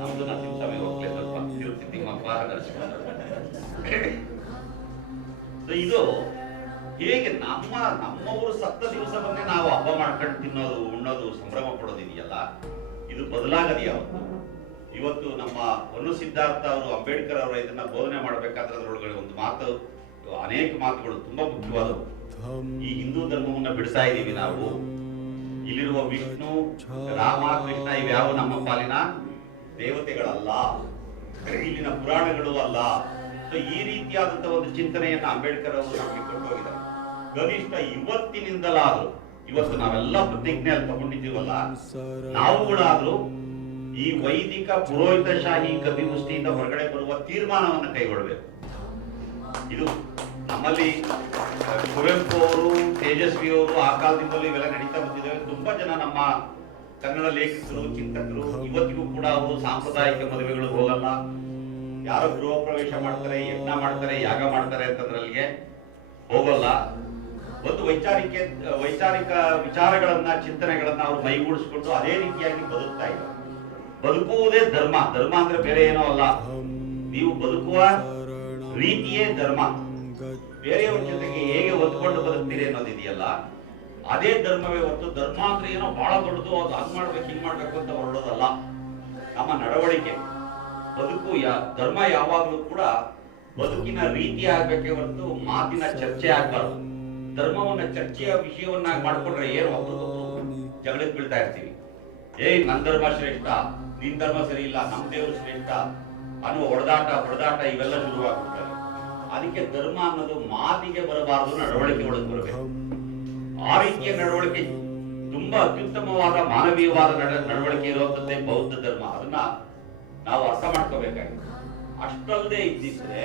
ನಮ್ದು ನರಸಿಂಹಸ್ವಾಮಿ ಒಕ್ಕಲೆ ಸ್ವಲ್ಪ ತಿರುಗ್ತಿದ್ದಿ ಮಪ್ಪ ನರಸಿಂಹ. ಇದು ಹೇಗೆ ನಮ್ಮವರು ಸತ್ತ ದಿವಸವನ್ನೇ ನಾವು ಹಬ್ಬ ಮಾಡ್ಕೊಂಡು ತಿನ್ನೋದು, ಉಣ್ಣೋದು, ಸಂಭ್ರಮ ಪಡೋದಿದೆಯಲ್ಲ, ಇದು ಬದಲಾಗದು ಯಾವತ್ತು. ಇವತ್ತು ನಮ್ಮ ಹೊನ್ನು ಸಿದ್ಧಾರ್ಥ ಅವರು, ಅಂಬೇಡ್ಕರ್ ಅವರ ಇದನ್ನ ಬೋಧನೆ ಮಾಡ್ಬೇಕಾದ್ರೆ ಅದರೊಳಗಡೆ ಒಂದು ಮಾತು, ಅನೇಕ ಮಾತುಗಳು ತುಂಬಾ ಮುಖ್ಯವಾದವು. ಈ ಹಿಂದೂ ಧರ್ಮವನ್ನ ಬಿಡಿಸ್ತಾ ಇದೀವಿ ನಾವು. ಇಲ್ಲಿರುವ ವಿಷ್ಣು, ರಾಮ, ಕೃಷ್ಣ ಇವ್ಯಾವ ನಮ್ಮ ಪಾಲಿನ ದೇವತೆಗಳಲ್ಲ, ಇಲ್ಲಿನ ಪುರಾಣಗಳು ಅಲ್ಲ. ಈ ರೀತಿಯಾದಂತ ಒಂದು ಚಿಂತನೆಯನ್ನ ಅಂಬೇಡ್ಕರ್ ಅವರು ನಮಗೆ ಕೊಟ್ಟು ಹೋಗಿದ್ದಾರೆ. ಕನಿಷ್ಠ ಇವತ್ತಿನಿಂದಲಾದ್ರೂ, ಇವತ್ತು ನಾವೆಲ್ಲ ಪ್ರತಿಜ್ಞೆ ತಗೊಂಡಿದ್ದೀವಲ್ಲ, ನಾವುಗಳಾದ್ರೂ ಈ ವೈದಿಕ ಪುರೋಹಿತಶಾಹಿ ಕಪಿಮುಷ್ಟಿಯಿಂದ ಹೊರಗಡೆ ಬರುವ ತೀರ್ಮಾನವನ್ನು ಕೈಗೊಳ್ಳಬೇಕು. ಇದು ನಮ್ಮಲ್ಲಿ ಕುವೆಂಪು ಅವರು, ತೇಜಸ್ವಿ ಅವರು ಆ ಕಾಲದಿಂದಲೂ ಇವೆಲ್ಲ ನಡೀತಾ ಬಂದಿದ್ದಾವೆ. ತುಂಬಾ ಜನ ನಮ್ಮ ಕನ್ನಡ ಲೇಖಕರು, ಚಿಂತಕರು ಇವತ್ತಿಗೂ ಕೂಡ ಅವರು ಸಾಂಪ್ರದಾಯಿಕ ಮದುವೆಗಳು ಹೋಗಲ್ಲ. ಯಾರೋ ಗೃಹ ಪ್ರವೇಶ ಮಾಡ್ತಾರೆ, ಯಜ್ಞ ಮಾಡ್ತಾರೆ, ಯಾಗ ಮಾಡ್ತಾರೆ ಅಂತಂದ್ರಲ್ಲಿಗೆ ಹೋಗಲ್ಲ. ಒಂದು ವೈಚಾರಿಕ ವಿಚಾರಗಳನ್ನ, ಚಿಂತನೆಗಳನ್ನ ಅವರು ಮೈಗೂಡಿಸ್ಕೊಂಡು ಅದೇ ರೀತಿಯಾಗಿ ಬದುಕ್ತಾ ಇದ್ದಾರೆ. ಬದುಕುವುದೇ ಧರ್ಮ. ಧರ್ಮ ಅಂದ್ರೆ ಬೇರೆ ಏನೋ ಅಲ್ಲ, ನೀವು ಬದುಕುವ ರೀತಿಯೇ ಧರ್ಮ. ಬೇರೆಯವ್ರ ಜೊತೆಗೆ ಹೇಗೆ ಹೊಂದ್ಕೊಂಡು ಬದುಕ್ತೀರಿ ಅನ್ನೋದಿದೆಯಲ್ಲ, ಅದೇ ಧರ್ಮವೇ ಹೊರತು ಧರ್ಮ ಅಂದ್ರೆ ಏನೋ ಬಹಳ ದೊಡ್ಡದು, ಅದು ಹಂಗ್ ಮಾಡ್ಬೇಕು ಹಿಂಗ್ ಮಾಡ್ಬೇಕು ಅಂತ ಹೊರಡೋದಲ್ಲ. ನಮ್ಮ ನಡವಳಿಕೆ, ಬದುಕು ಧರ್ಮ ಯಾವಾಗಲೂ ಕೂಡ ಬದುಕಿನ ರೀತಿ ಆಗ್ಬೇಕೆ ಹೊರತು ಮಾತಿನ ಚರ್ಚೆ ಆಗ್ಬಾರ್ದು. ಧರ್ಮವನ್ನ ಚರ್ಚೆಯ ವಿಷಯವನ್ನಾಗಿ ಮಾಡ್ಕೊಂಡ್ರೆ ಏನು ಒಬ್ಬರಿಗೊಬ್ರು ಜಗಳಕ್ಕೆ ಬೀಳ್ತಾ ಇರ್ತೀವಿ. ನನ್ ಧರ್ಮ ಶ್ರೇಷ್ಠ, ನಿನ್ ಧರ್ಮ ಸರಿ ಇಲ್ಲ, ನಮ್ ದೇವರು ಶ್ರೇಷ್ಠ ಅನ್ನುವ ಹೊಡೆದಾಟ ಇವೆಲ್ಲ ಶುರುವಾಗ್ಬಿಡ್ತಾರೆ. ಅದಕ್ಕೆ ಧರ್ಮ ಅನ್ನೋದು ಮಾತಿಗೆ ಬರಬಾರದು, ನಡವಳಿಕೆ ಒಳಗೆ ಬರಬೇಕು. ಆ ರೀತಿಯ ನಡವಳಿಕೆ ತುಂಬಾ ಅತ್ಯುತ್ತಮವಾದ ಮಾನವೀಯವಾದ ನಡವಳಿಕೆ ಇರುವಂತದ್ದೇ ಬೌದ್ಧ ಧರ್ಮ. ಅದನ್ನ ನಾವು ಅರ್ಥ ಮಾಡ್ಕೋಬೇಕಾಗಿದೆ. ಅಷ್ಟಲ್ಲದೆ ಇದ್ದಿದ್ರೆ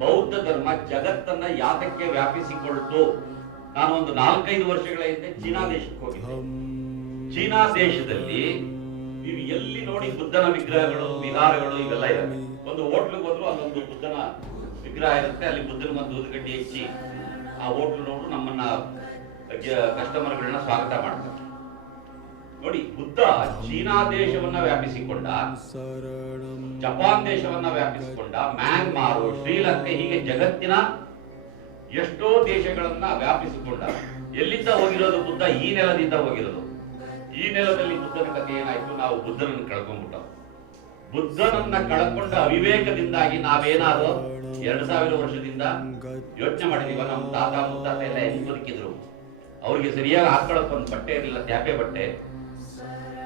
ಬೌದ್ಧ ಧರ್ಮ ಜಗತ್ತನ್ನ ಯಾತಕ್ಕೆ ವ್ಯಾಪಿಸಿಕೊಳ್ತು. ನಾನು ಒಂದು 4-5 ವರ್ಷಗಳ ಹಿಂದೆ ಚೀನಾ ದೇಶಕ್ಕೆ ಹೋಗಿದ್ದೆ. ಚೀನಾ ದೇಶದಲ್ಲಿ ನೀವು ಎಲ್ಲಿ ನೋಡಿ ಬುದ್ಧನ ವಿಗ್ರಹಗಳು, ವಿಹಾರಗಳು ಇವೆಲ್ಲ ಇರುತ್ತೆ. ಒಂದು ಹೋಟ್ಲಿಗೆ ಹೋದ್ರು ಅಲ್ಲೊಂದು ಬುದ್ಧನ ವಿಗ್ರಹ ಇರುತ್ತೆ, ಅಲ್ಲಿ ಬುದ್ಧನ ಒಂದು ಊದುಗಡ್ಡಿ ಹೆಚ್ಚಿ ಆ ಹೋಟ್ಲು ನೋಡು ನಮ್ಮನ್ನ ಕಸ್ಟಮರ್ಗಳನ್ನ ಸ್ವಾಗತ ಮಾಡ್ತಾರೆ. ನೋಡಿ, ಬುದ್ಧ ಚೀನಾ ದೇಶವನ್ನ ವ್ಯಾಪಿಸಿಕೊಂಡ, ಜಪಾನ್ ದೇಶವನ್ನ ವ್ಯಾಪಿಸಿಕೊಂಡ, ಮ್ಯಾನ್ಮಾರು, ಶ್ರೀಲಂಕಾ, ಹೀಗೆ ಜಗತ್ತಿನ ಎಷ್ಟೋ ದೇಶಗಳನ್ನ ವ್ಯಾಪಿಸಿಕೊಂಡ. ಎಲ್ಲಿಂದ ಹೋಗಿರೋದು ಬುದ್ಧ? ಈ ನೆಲದಿಂದ ಹೋಗಿರೋದು. ಈ ನೆಲದಲ್ಲಿ ಬುದ್ಧನ ಕಥೆ ಏನಾಯ್ತು? ನಾವು ಬುದ್ಧನನ್ನು ಕಳ್ಕೊಂಡ್ಬಿಟ್ಟ. ಬುದ್ಧನನ್ನ ಕಳ್ಕೊಂಡ ಅವಿವೇಕದಿಂದಾಗಿ ನಾವೇನಾದ್ರು 2000 ವರ್ಷದಿಂದ ಯೋಚನೆ ಮಾಡಿದೀವ? ನಮ್ಮ ತಾತ ಮುತ್ತಾತ ಎಲ್ಲ ಹೆಂಗ್ ಬದುಕಿದ್ರು? ಅವ್ರಿಗೆ ಸರಿಯಾಗಿ ಹಾಕೊಳ್ಳೋಕೆ ಒಂದು ಬಟ್ಟೆ ಇರಲಿಲ್ಲ, ತ್ಯಾಪೆ ಬಟ್ಟೆ,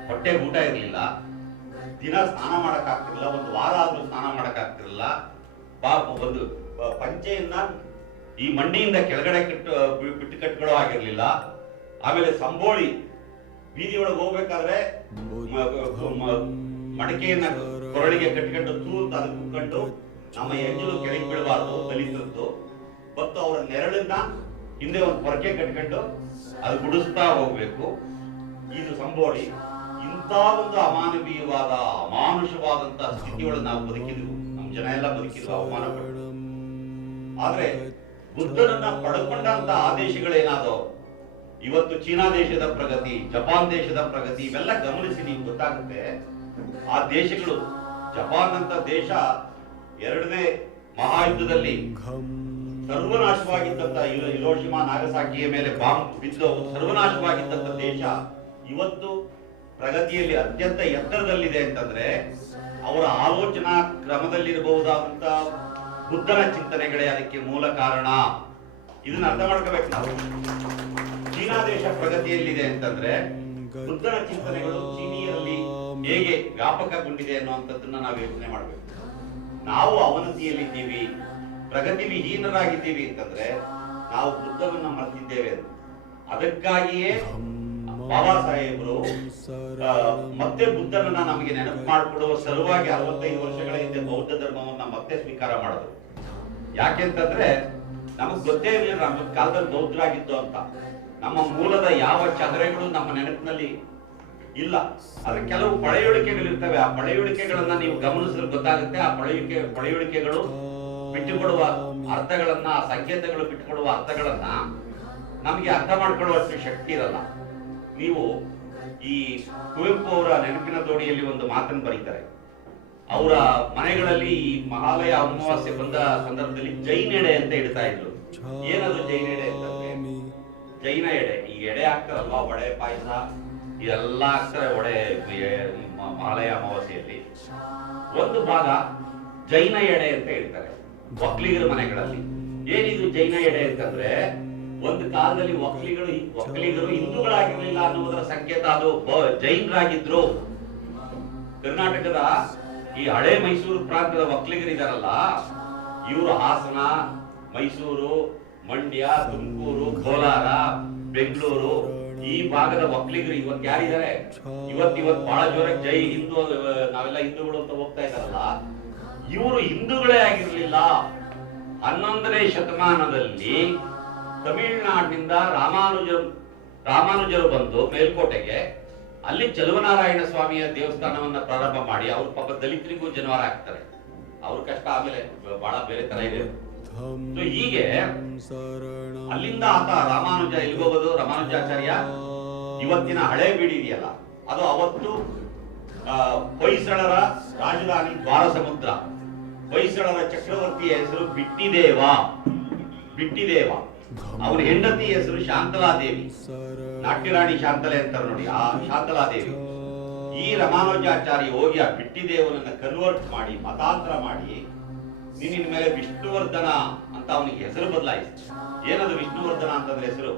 ಹೊಟ್ಟೆ ಊಟ ಇರಲಿಲ್ಲ, ದಿನ ಸ್ನಾನ ಮಾಡಕ್ ಆಗ್ತಿರ್ಲಿಲ್ಲ, ಒಂದು ವಾರ ಆದ್ರೂ ಸ್ನಾನ ಮಾಡಕ್ ಆಗ್ತಿರ್ಲಿಲ್ಲ. ಪಾಪ ಒಂದು ಪಂಚೆಯನ್ನ ಈ ಮಂಡಿಯಿಂದ ಕೆಳಗಡೆ ಬಿಟ್ಟು ಕಟ್ಕೊಳ್ಳೋ ಆಗಿರ್ಲಿಲ್ಲ. ಆಮೇಲೆ ಸಂಬೋಳಿ ಬೀದಿಯೊಳಗೆ ಹೋಗ್ಬೇಕಾದ್ರೆ ಮಡಕೆಯನ್ನ ಕೊರಳಿಗೆ ಕಟ್ಕೊಂಡು ತೂತ್ ಅದಕ್ಕೆ ಕುತ್ಕೊಂಡು ನಮ್ಮ ಎಂಜಲು ಕೆಳಗೆ ಬೀಳಬಾರ್ದು ದಲಿತರದ್ದು. ಮತ್ತು ಅವರ ನೆರಳನ್ನ ಹಿಂದೆ ಒಂದು ಪೊರಕೆ ಕಟ್ಕೊಂಡು ಅದು ಗುಡಿಸ್ತಾ ಹೋಗ್ಬೇಕು. ಇದು ಸಂಬೋಳಿ. ಇಂಥ ಒಂದು ಅಮಾನವೀಯವಾದ ಅಮಾನುಷವಾದಂತ ಸ್ಥಿತಿಯೊಳಗೆ ನಾವು ಬದುಕಿದ್ವು, ನಮ್ಮ ಜನ ಎಲ್ಲ ಬದುಕಿದ್ವು ಅವಮಾನ ಪಟ್ಟು. ಆದ್ರೆ ಬುದ್ಧನನ್ನ ಪಡ್ಕೊಂಡಂತ ಆದೇಶಗಳೇನಾದೋ ಇವತ್ತು ಚೀನಾ ದೇಶದ ಪ್ರಗತಿ, ಜಪಾನ್ ದೇಶದ ಪ್ರಗತಿ ಇವೆಲ್ಲ ಗಮನಿಸಿ ನೀವು ಗೊತ್ತಾಗುತ್ತೆ. ಆ ದೇಶಗಳು, ಜಪಾನ್ ಅಂತ ದೇಶ 2ನೇ ಮಹಾಯುದ್ಧದಲ್ಲಿ ಸರ್ವನಾಶವಾಗಿದ್ದಂತ ಹಿರೋಶಿಮಾ ನಾಗಸಾಕಿಯ ಮೇಲೆ ಬಾಂಬ್ ಬಿದ್ದು ಸರ್ವನಾಶವಾಗಿದ್ದಂತ ದೇಶ ಇವತ್ತು ಪ್ರಗತಿಯಲ್ಲಿ ಅತ್ಯಂತ ಎತ್ತರದಲ್ಲಿದೆ ಅಂತಂದ್ರೆ ಅವರ ಆಲೋಚನಾ ಕ್ರಮದಲ್ಲಿರಬಹುದಾದಂತ ಬುದ್ಧನ ಚಿಂತನೆಗಳೇ ಅದಕ್ಕೆ ಮೂಲ ಕಾರಣ. ಇದನ್ನ ಅರ್ಥ ಮಾಡ್ಕೋಬೇಕು ನಾವು. ಚೀನಾ ದೇಶ ಪ್ರಗತಿಯಲ್ಲಿದೆ ಅಂತಂದ್ರೆ ಬುದ್ಧನ ಚಿಂತನೆಗಳು ಚೀನಿಯಲ್ಲಿ ಹೇಗೆ ವ್ಯಾಪಕಗೊಂಡಿದೆ ಅನ್ನುವಂಥದ್ದನ್ನ ನಾವು ಯೋಚನೆ ಮಾಡ್ಬೇಕು. ನಾವು ಅವನತಿಯಲ್ಲಿದ್ದೀವಿ, ಪ್ರಗತಿ ವಿಹೀನರಾಗಿದ್ದೀವಿ ಅಂತಂದ್ರೆ ನಾವು ಬುದ್ಧನನ್ನ ಮರೆತಿದ್ದೇವೆ. ಅದಕ್ಕಾಗಿಯೇ ಬಾಬಾ ಸಾಹೇಬರು ಮತ್ತೆ ಬುದ್ಧನನ್ನ ನಮಗೆ ನೆನಪು ಮಾಡಿಕೊಡುವ ಸಲುವಾಗಿ 65 ವರ್ಷಗಳ ಹಿಂದೆ ಬೌದ್ಧ ಧರ್ಮವನ್ನ ಮತ್ತೆ ಸ್ವೀಕಾರ ಮಾಡಿದ್ರು. ಯಾಕೆಂತಂದ್ರೆ ನಮಗ್ ಗೊತ್ತೇ ಇರಲಿಲ್ಲ ನಮ್ಮ ಕಾಲದಲ್ಲಿ ಬೌದ್ಧರಾಗಿದ್ದು ಅಂತ. ನಮ್ಮ ಮೂಲದ ಯಾವ ಚದರೆಗಳು ನಮ್ಮ ನೆನಪಿನಲ್ಲಿ ಇಲ್ಲ. ಅದ್ರ ಕೆಲವು ಪಳೆಯುಳಿಕೆಗಳಿರ್ತವೆ. ಆ ಪಳೆಯುಳಿಕೆಗಳನ್ನ ನೀವು ಗಮನಿಸಿದ್ರೆ ಗೊತ್ತಾಗುತ್ತೆ. ಆ ಪಳೆಯುಳಿಕೆಗಳು ಬಿಟ್ಟುಕೊಡುವ ಅರ್ಥಗಳನ್ನ, ಸಂಕೇತಗಳು ಬಿಟ್ಟುಕೊಡುವ ಅರ್ಥಗಳನ್ನ ನಮಗೆ ಅರ್ಥ ಮಾಡ್ಕೊಳ್ಳುವಷ್ಟು ಶಕ್ತಿ ಇರಲ್ಲ. ನೀವು ಈ ಕುವೆಂಪು ಅವರ ನೆನಪಿನ ದೋಣಿಯಲ್ಲಿ ಒಂದು ಮಾತನ್ನು ಬರೀತಾರೆ. ಅವರ ಮನೆಗಳಲ್ಲಿ ಈ ಮಹಾಲಯ ಅಮಾವಾಸ್ಯೆ ಬಂದ ಸಂದರ್ಭದಲ್ಲಿ ಜೈನ ಎಡೆ ಅಂತ ಇಡ್ತಾ ಇದ್ರು. ಏನದು ಜೈನ ಎಡೆ ಅಂತಂದ್ರೆ, ಜೈನ ಎಡೆ, ಈ ಎಡೆ ಹಾಕ್ತಾರಲ್ವಾ, ವಡೆ ಪಾಯಸ ಇದೆಲ್ಲ ಹಾಕ್ತಾರೆ ಒಡೆ ಮಹಾಲಯ ಅಮಾವಾಸ್ಯೆಯಲ್ಲಿ. ಒಂದು ಭಾಗ ಜೈನ ಎಡೆ ಅಂತ ಇಡ್ತಾರೆ ಒಕ್ಕಲಿಗರ ಮನೆಗಳಲ್ಲಿ. ಏನಿದು ಜೈನ ಎಡೆ ಅಂತಂದ್ರೆ, ಒಂದು ಕಾಲದಲ್ಲಿ ಒಕ್ಕಲಿಗರು ಹಿಂದೂಗಳಾಗಿರ್ಲಿಲ್ಲ ಅನ್ನುವುದರ ಸಂಕೇತ. ಅದು ಜೈನರಾಗಿದ್ರು. ಕರ್ನಾಟಕದ ಈ ಹಳೆ ಮೈಸೂರು ಪ್ರಾಂತದ ಒಕ್ಕಲಿಗರಿದಾರಲ್ಲ, ಇವರು ಹಾಸನ, ಮೈಸೂರು, ಮಂಡ್ಯ, ತುಮಕೂರು, ಕೋಲಾರ, ಬೆಂಗಳೂರು ಈ ಭಾಗದ ಒಕ್ಕಲಿಗರು ಇವತ್ತು ಯಾರಿದ್ದಾರೆ? ಇವತ್ತು ಬಹಳ ಜೋರಾಗಿ ಜೈ ಹಿಂದೂ, ನಾವೆಲ್ಲ ಹಿಂದೂಗಳು ಅಂತ ಹೋಗ್ತಾ ಇದಾರಲ್ಲ, ಇವರು ಹಿಂದೂಗಳೇ ಆಗಿರ್ಲಿಲ್ಲ. 11ನೇ ಶತಮಾನದಲ್ಲಿ ತಮಿಳುನಾಡಿನಿಂದ ರಾಮಾನುಜರು ಬಂದು ಮೇಲ್ಕೋಟೆಗೆ ಅಲ್ಲಿ ಚಲುವನಾರಾಯಣ ಸ್ವಾಮಿಯ ದೇವಸ್ಥಾನವನ್ನ ಪ್ರಾರಂಭ ಮಾಡಿ ಅವ್ರ ಪಾಪ ದಲಿತರಿಗೂ ಜನವಾರ ಹಾಕ್ತಾರೆ. ಅವ್ರ ಕಷ್ಟ ಆಮೇಲೆ ಬಹಳ ಬೇರೆ ತರ ಇದೆ. ಹೀಗೆ ಅಲ್ಲಿಂದ ಆತ ರಾಮಾನುಜ ಎಲ್ಲಿಗೋಗೋದು, ರಾಮಾನುಜಾಚಾರ್ಯ ಇವತ್ತಿನ ಹಳೆ ಬೀಡಿ ಇದೆಯಲ್ಲ, ಅದು ಅವತ್ತು ಹೊಯ್ಸಳರ ರಾಜಧಾನಿ ದ್ವಾರಸಮುದ್ರ. ಹೊಯ್ಸಳರ ಚಕ್ರವರ್ತಿಯ ಹೆಸರು ಬಿಟ್ಟಿದೇವ. ಅವರ ಹೆಂಡತಿ ಹೆಸರು ಶಾಂತಲಾದೇವಿ. ನಾಟ್ಯರಾಣಿ ಶಾಂತಲೆ ಅಂತಾರೆ ನೋಡಿ, ಆ ಶಾಂತಲಾದೇವಿ. ಈ ರಾಮಾನುಜಾಚಾರ್ಯ ಹೋಗಿ ಆ ಬಿಟ್ಟಿದೇವನನ್ನ ಕನ್ವರ್ಟ್ ಮಾಡಿ, ಮತಾಂತರ ಮಾಡಿ, ನಿನ್ನ ಮೇಲೆ ವಿಷ್ಣುವರ್ಧನ ಅಂತ ಅವನಿಗೆ ಹೆಸರು ಬದಲಾಯಿಸಿ. ಏನದು ವಿಷ್ಣುವರ್ಧನ ಅಂತಂದ್ರೆ ಹೆಸರು?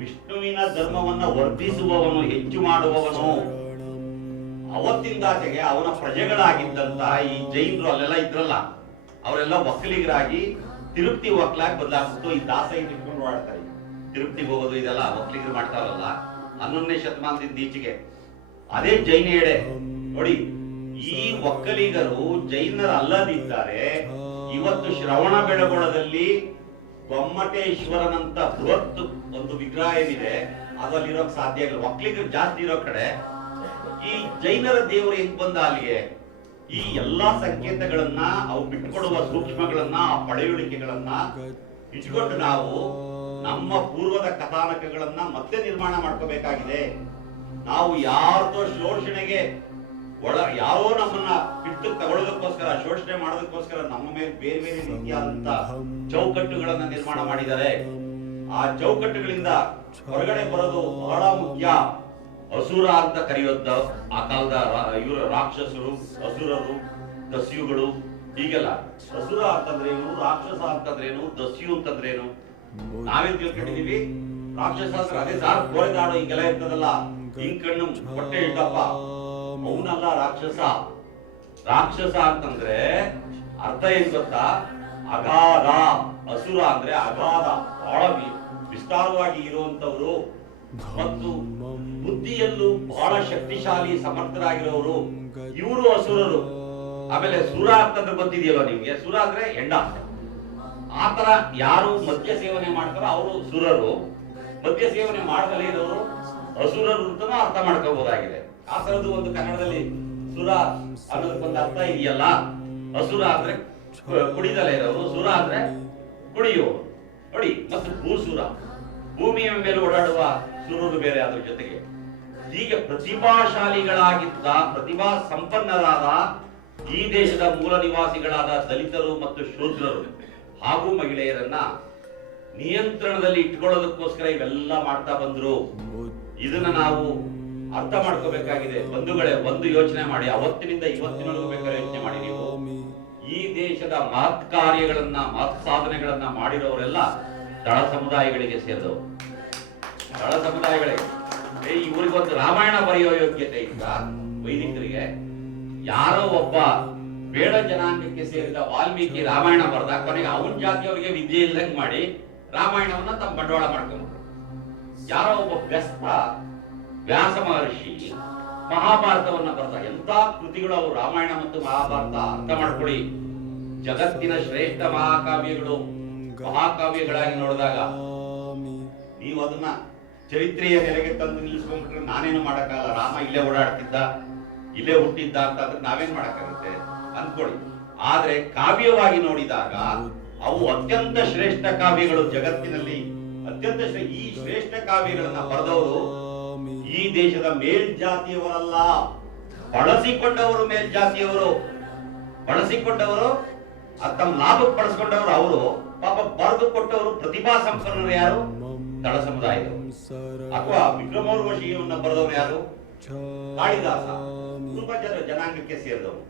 ವಿಷ್ಣುವಿನ ಧರ್ಮವನ್ನ ವರ್ಧಿಸುವವನು, ಹೆಚ್ಚು ಮಾಡುವವನು. ಅವತ್ತಿಂದಾಚೆಗೆ ಅವನ ಪ್ರಜೆಗಳಾಗಿದ್ದಂತ ಈ ಜೈನರು ಅಲ್ಲೆಲ್ಲ ಇದ್ರಲ್ಲ, ಅವರೆಲ್ಲ ಒಕ್ಕಲಿಗರಾಗಿ ತಿರುಪ್ತಿ ಒಕ್ಕಲಾಗಿ ಬದಲಾಗ್ಬಿಟ್ಟು ಈ ದಾಸೈ ಇಟ್ಕೊಂಡು ಓಡಾಡ್ತಾರೆ. ತಿರುಪ್ತಿಗೆ ಹೋಗೋದು ಇದೆಲ್ಲ ಒಕ್ಕಲಿಗರು ಮಾಡ್ತಾರಲ್ಲ 11ನೇ ಶತಮಾನದಿಂದ ಈಚೆಗೆ. ಅದೇ ಜೈನ ಎಡೆ ನೋಡಿ. ಈ ಒಕ್ಕಲಿಗರು ಜೈನರಲ್ಲದಿದ್ದಾರೆ. ಇವತ್ತು ಶ್ರವಣ ಬೆಳಗೊಳದಲ್ಲಿ ಗೊಮ್ಮಟೇಶ್ವರನಂತ ಬೃಹತ್ ಒಂದು ವಿಗ್ರಹ ಏನಿದೆ ಅದು ಅಲ್ಲಿರೋಕ್ ಸಾಧ್ಯ ಇಲ್ಲ. ಒಕ್ಕಲಿಗರು ಜಾಸ್ತಿ ಇರೋ ಕಡೆ ಈ ಜೈನರ ದೇವರು ಹೆಂಗ್ ಬಂದ ಅಲ್ಲಿಗೆ? ಈ ಎಲ್ಲಾ ಸಂಕೇತಗಳನ್ನ, ಅವು ಬಿಟ್ಟುಕೊಡುವ ಸೂಕ್ಷ್ಮಗಳನ್ನ, ಆ ಪಳೆಯುಳಿಕೆಗಳನ್ನ ಇಟ್ಕೊಂಡು ನಾವು ನಮ್ಮ ಪೂರ್ವದ ಕಥಾನಕಗಳನ್ನ ಮತ್ತೆ ನಿರ್ಮಾಣ ಮಾಡ್ಕೋಬೇಕಾಗಿದೆ. ನಾವು ಯಾರ್ದೋ ಶೋಷಣೆಗೆ ಯಾರೋ ನಮ್ಮನ್ನ ಬಿಟ್ಟು ತಗೊಳ್ಳೋದಕ್ಕೋಸ್ಕರ, ಶೋಷಣೆ ಮಾಡೋದಕ್ಕೋಸ್ಕರ ನಮ್ಮ ಮೇಲೆ ಬೇರೆ ಬೇರೆ ರೀತಿಯಾದಂತ ಚೌಕಟ್ಟುಗಳನ್ನ ನಿರ್ಮಾಣ ಮಾಡಿದ್ದಾರೆ. ಆ ಚೌಕಟ್ಟುಗಳಿಂದ ಹೊರಗಡೆ ಬರೋದು ಬಹಳ ಮುಖ್ಯ. ಅಸುರ ಅಂತ ಕರೆಯೋದು ಆ ಕಾಲದ ಇವರು ರಾಕ್ಷಸರು, ಅಸುರರು, ದಸ್ಯುಗಳು ಹೀಗೆಲ್ಲ. ಅಸುರ ಅಂತಂದ್ರೇನು, ರಾಕ್ಷಸ ಅಂತಂದ್ರೇನು, ದಸ್ಯು ಅಂತಂದ್ರೇನು? ನಾವೇನ್ ತಿಳ್ಕೊಂಡಿದೀವಿ? ರಾಕ್ಷಸ ಅಂದ್ರೆ ಅದೇ ಸಾರ್ ಗೋರೆದಾಡು ಹಿಂಗೆಲ್ಲ ಇರ್ತದಲ್ಲ, ಹಿಂಗ್ ಕಣ್ಣು ಹೊಟ್ಟೆ ಇಟ್ಟಪ್ಪ, ಅವನಲ್ಲ ರಾಕ್ಷಸ. ರಾಕ್ಷಸ ಅಂತಂದ್ರೆ ಅರ್ಥ ಏನ್ ಗೊತ್ತಾ? ಅಗಾಧ. ಅಸುರ ಅಂದ್ರೆ ಅಗಾಧ, ಬಹಳ ವಿಸ್ತಾರವಾಗಿ ಇರುವಂತವ್ರು ಮತ್ತು ಬುದ್ಧಿಯಲ್ಲೂ ಬಹಳ ಶಕ್ತಿಶಾಲಿ ಸಮರ್ಥರಾಗಿರೋರು, ಇವರು ಅಸುರರು. ಆಮೇಲೆ ಸುರ ಅಂತಂದ್ರೆ ಗೊತ್ತಿದೆಯಲ್ಲ ನಿಮ್ಗೆ? ಸುರ ಅಂದ್ರೆ ಹೆಂಡ. ಆತರ ಯಾರು ಮದ್ಯ ಸೇವನೆ ಮಾಡ್ತಾರೋ ಅವರು ಸುರರು, ಮದ್ಯ ಸೇವನೆ ಮಾಡದಲ್ಲೇ ಇರೋರು ಅಸುರರು ಅಂತ ಅರ್ಥ ಮಾಡ್ಕೋಬಹುದಾಗಿದೆ. ಆ ತರದ್ದು ಒಂದು ಕನ್ನಡದಲ್ಲಿ ಸುರ ಅನ್ನೋದಕ್ಕೊಂದು ಅರ್ಥ ಇದೆಯಲ್ಲ. ಅಸುರ ಅಂದ್ರೆ ಕುಡಿದಲೇ ಇರೋರು, ಸುರ ಅಂದ್ರೆ ಕುಡಿಯೋರು ನೋಡಿ. ಮತ್ತು ಭೂಸುರ, ಭೂಮಿಯ ಮೇಲೆ ಓಡಾಡುವ ಸುರರು ಬೇರೆ. ಅದ್ರ ಜೊತೆಗೆ ಹೀಗೆ ಪ್ರತಿಭಾಶಾಲಿಗಳಾಗಿದ್ದ, ಪ್ರತಿಭಾ ಸಂಪನ್ನರಾದ ಈ ದೇಶದ ಮೂಲ ನಿವಾಸಿಗಳಾದ ದಲಿತರು ಮತ್ತು ಶೂದ್ರರು ಹಾಗೂ ಮಹಿಳೆಯರನ್ನ ನಿಯಂತ್ರಣದಲ್ಲಿ ಇಟ್ಕೊಳ್ಳೋದಕ್ಕೋಸ್ಕರ ಇವೆಲ್ಲ ಮಾಡ್ತಾ ಬಂದ್ರು. ಇದನ್ನ ನಾವು ಅರ್ಥ ಮಾಡ್ಕೋಬೇಕಾಗಿದೆ ಬಂಧುಗಳೇ. ಒಂದು ಯೋಚನೆ ಮಾಡಿ, ಅವತ್ತಿನಿಂದ ಇವತ್ತಿನವರೆಗೂ ಬೇಕಾದ್ರೆ ಯೋಚನೆ ಮಾಡಿ ನೀವು. ಈ ದೇಶದ ಮಹತ್ ಕಾರ್ಯಗಳನ್ನ, ಮಹತ್ ಸಾಧನೆಗಳನ್ನ ಮಾಡಿರೋರೆಲ್ಲ ತಳ ಸಮುದಾಯಗಳಿಗೆ ಸೇರಿದವರು. ತಳ ಸಮುದಾಯಗಳಿಗೆ ಇವರಿಗೊಂದು ರಾಮಾಯಣ ಬರೆಯೋ ಯೋಗ್ಯತೆ ಇತ್ತ ವೈದಿಕರಿಗೆ? ಯಾರೋ ಒಬ್ಬ ಬೇಡ ಜನಾಂಗಕ್ಕೆ ಸೇರಿದ ವಾಲ್ಮೀಕಿ ರಾಮಾಯಣ ಬರೆದ, ಕೊನೆಗೆ ಅವನ ಜಾತಿಯವರಿಗೆ ವಿದ್ಯೆ ಇಲ್ಲದಂಗ್ ಮಾಡಿ ರಾಮಾಯಣವನ್ನ ತಮ್ಮ ಬಂಡವಾಳ ಮಾಡ್ಕೊಂಡ್ರು. ಯಾರೋ ಒಬ್ಬ ವ್ಯಸ್ತ ವ್ಯಾಸ ಮಹರ್ಷಿ ಮಹಾಭಾರತವನ್ನ ಬರೆದ. ಎಂತ ಕೃತಿಗಳು ಅವು ರಾಮಾಯಣ ಮತ್ತು ಮಹಾಭಾರತ. ಅರ್ಥ ಮಾಡ್ಕೊಳ್ಳಿ, ಜಗತ್ತಿನ ಶ್ರೇಷ್ಠ ಮಹಾಕಾವ್ಯಗಳು, ಮಹಾಕಾವ್ಯಗಳಾಗಿ ನೋಡಿದಾಗ ನೀವು ಅದನ್ನ ಚರಿತ್ರೆಯ ನೆಲೆಗೆ ತಂದು ನಿಲ್ಲಿಸ್ಕೊಂಡ್ಬಿಟ್ರೆ ನಾನೇನು ಮಾಡಕ್ಕಾಗಲ್ಲ. ರಾಮ ಇಲ್ಲೇ ಓಡಾಡ್ತಿದ್ದ, ಇಲ್ಲೇ ಹುಟ್ಟಿದ್ದ ಅಂತಂದ್ರೆ ನಾವೇನ್ ಮಾಡಕ್ಕಾಗುತ್ತೆ ಅಂದ್ಕೊಳ್ಳಿ. ಆದ್ರೆ ಕಾವ್ಯವಾಗಿ ನೋಡಿದಾಗ ಅವು ಅತ್ಯಂತ ಶ್ರೇಷ್ಠ ಕಾವ್ಯಗಳು. ಜಗತ್ತಿನಲ್ಲಿ ಅತ್ಯಂತ ಈ ಶ್ರೇಷ್ಠ ಕಾವ್ಯಗಳನ್ನ ಬರೆದವರು ಈ ದೇಶದ ಮೇಲ್ಜಾತಿಯವರಲ್ಲ, ಬಳಸಿಕೊಂಡವರು ಮೇಲ್ಜಾತಿಯವರು. ಬಳಸಿಕೊಂಡವರು ತಮ್ಮ ಲಾಭಕ್ಕೆ ಬಳಸಿಕೊಂಡವರು ಅವರು. ಪಾಪ ಬರೆದು ಕೊಟ್ಟವರು ಪ್ರತಿಭಾ ಸಂಪನ್ನರು ಯಾರು? ತಳ ಸಮುದಾಯದವರು. ಅಥವಾ ವಿಕ್ರಮೋರ್ವಶಿಯವನ್ನ ಬರೆದವರು ಯಾರು? ಕಾಳಿದಾಸ. ತುಂಬಾ ಜನಾಂಗಕ್ಕೆ ಸೇರಿದವರು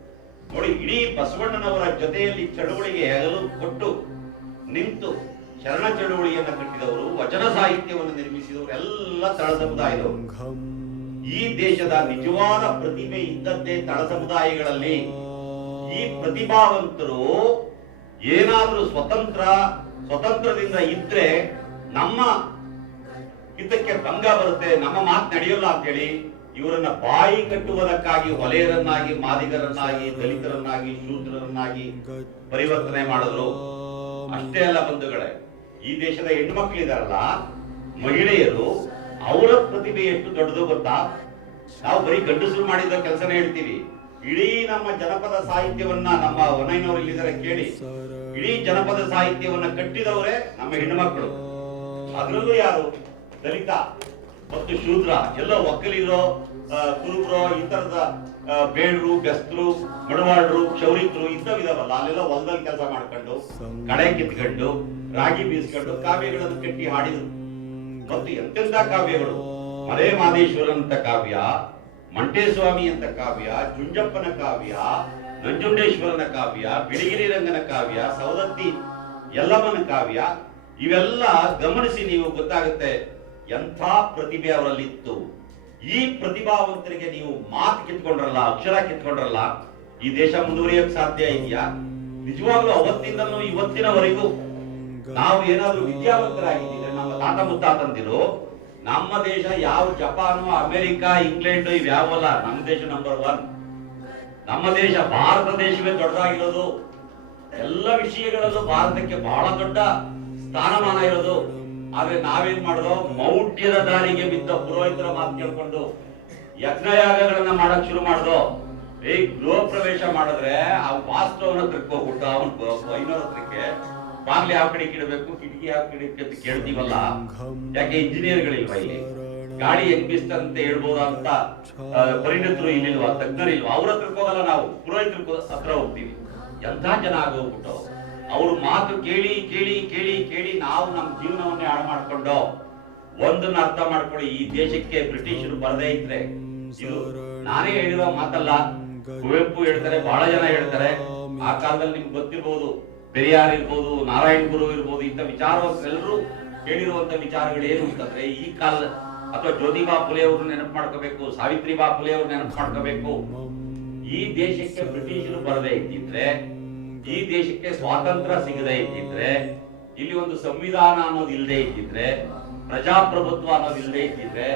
ನೋಡಿ. ಇಡೀ ಬಸವಣ್ಣನವರ ಜೊತೆಯಲ್ಲಿ ಚಳುವಳಿಗೆ ಹೆಗಲು ಕೊಟ್ಟು ನಿಂತು ಶರಣ ಚಳುವಳಿಯನ್ನ ಕಟ್ಟಿದವರು, ವಚನ ಸಾಹಿತ್ಯವನ್ನು ನಿರ್ಮಿಸಿದವರು ಎಲ್ಲ ತಳ ಸಮುದಾಯದವರು. ಈ ದೇಶದ ನಿಜವಾದ ಪ್ರತಿಭೆ ಇದ್ದದ್ದೇ ತಳ ಸಮುದಾಯಗಳಲ್ಲಿ. ಈ ಪ್ರತಿಭಾವಂತರು ಏನಾದ್ರೂ ಸ್ವತಂತ್ರದಿಂದ ಇದ್ರೆ ನಮ್ಮ ಇದಕ್ಕೆ ಭಂಗ ಬರುತ್ತೆ, ನಮ್ಮ ಮಾತು ನಡೆಯೋಲ್ಲ ಅಂತೇಳಿ ಇವರನ್ನ ಬಾಯಿ ಕಟ್ಟುವುದಕ್ಕಾಗಿ ಹೊಲೆಯರನ್ನಾಗಿ, ಮಾದಿಗರನ್ನಾಗಿ, ದಲಿತರನ್ನಾಗಿ, ಶೂದ್ರರನ್ನಾಗಿ ಪರಿವರ್ತನೆ ಮಾಡಿದ್ರು. ಅಷ್ಟೇ ಅಲ್ಲ ಬಂಧುಗಳೇ, ಈ ದೇಶದ ಹೆಣ್ಮಕ್ಳಿದಾರಲ್ಲ, ಮಹಿಳೆಯರು, ಅವರ ಪ್ರತಿಭೆ ಎಷ್ಟು ದೊಡ್ಡದು ಗೊತ್ತಾ? ನಾವು ಬರೀ ಗಂಡಸರು ಮಾಡಿದ ಕೆಲಸನೇ ಹೇಳ್ತೀವಿ. ಇಡೀ ನಮ್ಮ ಜನಪದ ಸಾಹಿತ್ಯವನ್ನ, ನಮ್ಮ ಹೊನ್ನಯ್ಯನವರು ಇಲ್ಲಿದ್ದಾರೆ ಕೇಳಿ, ಇಡೀ ಜನಪದ ಸಾಹಿತ್ಯವನ್ನ ಕಟ್ಟಿದವರೇ ನಮ್ಮ ಹೆಣ್ಣುಮಕ್ಕಳು. ಅದರಲ್ಲೂ ಯಾರು? ದಲಿತ ಮತ್ತು ಶೂದ್ರ. ಎಲ್ಲ ಒಕ್ಕಲಿಗರು, ಕುರುಬರು, ಈ ತರದ ಬೇಡ್ರು, ಬೆಸ್ತರು, ಮಡವಾಳರು, ಕ್ಷೌರಿಕರು ಇಂಥವಿದಾವಲ್ಲ, ಅಲ್ಲೆಲ್ಲ ಹೊಲದಲ್ಲಿ ಕೆಲಸ ಮಾಡ್ಕೊಂಡು, ಕಳೆ ಕಿತ್ಕೊಂಡು, ರಾಗಿ ಬೀಸ್ಕೊಂಡು ಕಾವ್ಯಗಳನ್ನು ಕಟ್ಟಿ ಹಾಡಿದ್ರು. ಮತ್ತು ಎಂತೆಂತ ಕಾವ್ಯಗಳು! ಮಲೆ ಮಾದೇಶ್ವರನಂತ ಕಾವ್ಯ, ಮಂಟೇಸ್ವಾಮಿ ಅಂತ ಕಾವ್ಯ, ಜುಂಜಪ್ಪನ ಕಾವ್ಯ, ನಂಜುಂಡೇಶ್ವರನ ಕಾವ್ಯ, ಬಿಳಿಗಿರಿ ರಂಗನ ಕಾವ್ಯ, ಸವದತ್ತಿ ಯಲ್ಲಮ್ಮನ ಕಾವ್ಯ. ಇವೆಲ್ಲ ಗಮನಿಸಿ ನೀವು ಗೊತ್ತಾಗುತ್ತೆ ಎಂಥ ಪ್ರತಿಭೆ ಅವರಲ್ಲಿತ್ತು. ಈ ಪ್ರತಿಭಾವಂತರಿಗೆ ನೀವು ಮಾತು ಕಿತ್ಕೊಂಡ್ರಲ್ಲ, ಅಕ್ಷರ ಕಿತ್ಕೊಂಡ್ರಲ್ಲ, ಈ ದೇಶ ಮುಂದುವರಿಯಕ್ ಸಾಧ್ಯ ಇದೆಯಾ? ನಿಜವಾಗ್ಲೂ ಅವತ್ತಿಂದನೂ ಇವತ್ತಿನವರೆಗೂ ನಾವು ಏನಾದ್ರೂ ವಿದ್ಯಾವಂತರಾಗಿದ್ದಿದ್ರೆ, ನಮ್ಮ ತಾತ ಮುತ್ತಾತಂದಿರು, ನಮ್ಮ ದೇಶ ಯಾವ ಜಪಾನು, ಅಮೆರಿಕ, ಇಂಗ್ಲೆಂಡ್ ಇವ್ಯಾವಲ್ಲ, ನಮ್ಮ ದೇಶ ನಂಬರ್ 1. ನಮ್ಮ ದೇಶ, ಭಾರತ ದೇಶವೇ ದೊಡ್ಡದಾಗಿರೋದು. ಎಲ್ಲ ವಿಷಯಗಳಲ್ಲೂ ಭಾರತಕ್ಕೆ ಬಹಳ ದೊಡ್ಡ ಸ್ಥಾನಮಾನ ಇರೋದು. ಆದ್ರೆ ನಾವೇನ್ ಮಾಡೋದು? ಮೌಢ್ಯದ ದಾರಿಗೆ ಬಿದ್ದ ಪುರೋಹಿತರ ಮಾತು ಕೇಳ್ಕೊಂಡು ಯಜ್ಞಯಾಗಗಳನ್ನ ಮಾಡಕ್ ಶುರು ಮಾಡ್ದೋ. ಗೃಹ ಪ್ರವೇಶ ಮಾಡಿದ್ರೆ ಆ ವಾಸ್ತವನ ಹತ್ರಕ್ಕೆ ಹೋಗ್ಬಿಟ್ಟು ಅವನು ಐನೂರ ಹತ್ರಕ್ಕೆ ಬಾಗ್ಲಿ ಯಾವ ಕಡೆ ಇಡಬೇಕು, ಕಿಟಕಿ ಯಾವ ಕಡೆ ಅಂತ ಕೇಳ್ತೀವಲ್ಲ. ಯಾಕೆ ಇಂಜಿನಿಯರ್ಗಳಿಲ್ವಾ ಇಲ್ಲಿ? ಗಾಡಿ ಹೆಂಗ್ ಬೀಸ್ತಂತ ಹೇಳ್ಬೋದ ಅಂತ ಪರಿಣಿತರು ಇಲ್ಲಿಲ್ವಾ, ತಜ್ಞರಿಲ್ವಾ? ಅವ್ರ ಹತ್ರಕ್ಕೆ ಹೋಗಲ್ಲ, ನಾವು ಪುರೋಹಿತರ ಹತ್ರ ಹೋಗ್ತೀವಿ. ಎಂಥ ಜನ ಆಗೋಗ್ಬಿಟ್ಟು ಅವ್ರ ಮಾತು ಕೇಳಿ ಕೇಳಿ ಕೇಳಿ ಕೇಳಿ ನಾವು ನಮ್ಮ ಜೀವನವನ್ನೇ ಹಾಳು ಮಾಡ್ಕೊಂಡು. ಒಂದನ್ನ ಅರ್ಥ ಮಾಡ್ಕೊಳ್ಳಿ, ಈ ದೇಶಕ್ಕೆ ಬ್ರಿಟಿಷರು ಬರದೇ ಇದ್ರೆ, ಇದು ನಾನೇ ಹೇಳಿರೋ ಮಾತಲ್ಲ, ಕುವೆಂಪು ಹೇಳ್ತಾರೆ, ಬಹಳ ಜನ ಹೇಳ್ತಾರೆ. ಆ ಕಾಲದಲ್ಲಿ ನಿಮ್ಗೆ ಗೊತ್ತಿರ್ಬೋದು, ಪೆರಿಯಾರ್ ಇರ್ಬೋದು, ನಾರಾಯಣ ಗುರು ಇರ್ಬೋದು, ಇಂಥ ವಿಚಾರವಂತರೆಲ್ಲರೂ ಹೇಳಿರುವಂತ ವಿಚಾರಗಳು ಏನು ಅಂತಂದ್ರೆ, ಈ ಕಾಲ ಅಥವಾ ಜ್ಯೋತಿಬಾ ಫುಲೆ ಅವ್ರನ್ನ ನೆನಪು ಮಾಡ್ಕೋಬೇಕು, ಸಾವಿತ್ರಿಬಾ ಫುಲೆ ಅವ್ರನ್ನ ನೆನಪು ಮಾಡ್ಕೋಬೇಕು. ಈ ದೇಶಕ್ಕೆ ಬ್ರಿಟಿಷರು ಬರದೇ ಇದ್ದಿದ್ರೆ, ಈ ದೇಶಕ್ಕೆ ಸ್ವಾತಂತ್ರ್ಯ ಸಿಗದೇ ಇದ್ದಿದ್ರೆ, ಇಲ್ಲಿ ಒಂದು ಸಂವಿಧಾನ ಅನ್ನೋದು ಇಲ್ಲದೆ ಇದ್ದಿದ್ರೆ, ಪ್ರಜಾಪ್ರಭುತ್ವ ಅನ್ನೋದು ಇಲ್ಲದೆ ಇದ್ದಿದ್ರೆ,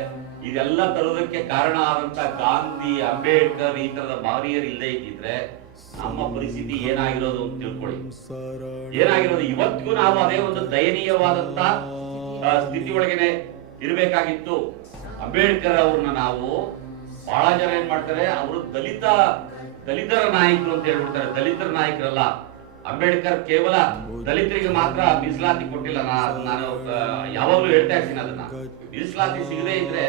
ಇದೆಲ್ಲ ತರೋದಕ್ಕೆ ಕಾರಣ ಆದಂತ ಗಾಂಧಿ, ಅಂಬೇಡ್ಕರ್ ಈ ತರದ ಭಾರಿಯರು ಇಲ್ಲದೆ ಇದ್ದಿದ್ರೆ ನಮ್ಮ ಪರಿಸ್ಥಿತಿ ಏನಾಗಿರೋದು ಅಂತ ತಿಳ್ಕೊಳ್ಳಿ. ಏನಾಗಿರೋದು, ಇವತ್ತಿಗೂ ನಾವು ಅದೇ ಒಂದು ದಯನೀಯವಾದಂತ ಸ್ಥಿತಿ ಒಳಗೇನೆ ಇರಬೇಕಾಗಿತ್ತು. ಅಂಬೇಡ್ಕರ್ ಅವ್ರನ್ನ ನಾವು ಬಹಳ ಜನ ಏನ್ ಮಾಡ್ತಾರೆ, ಅವರು ದಲಿತರ ನಾಯಕರು ಅಂತ ಹೇಳ್ಬಿಡ್ತಾರೆ. ದಲಿತರ ನಾಯಕರಲ್ಲ. ಅಂಬೇಡ್ಕರ್ ಕೇವಲ ದಲಿತರಿಗೆ ಮಾತ್ರ ಮೀಸಲಾತಿ ಕೊಟ್ಟಿಲ್ಲ. ನಾನು ಯಾವಾಗ್ಲೂ ಹೇಳ್ತಾ ಇರ್ತೀನಿ ಅದನ್ನ. ಮೀಸಲಾತಿ ಸಿಗದೆ ಇದ್ರೆ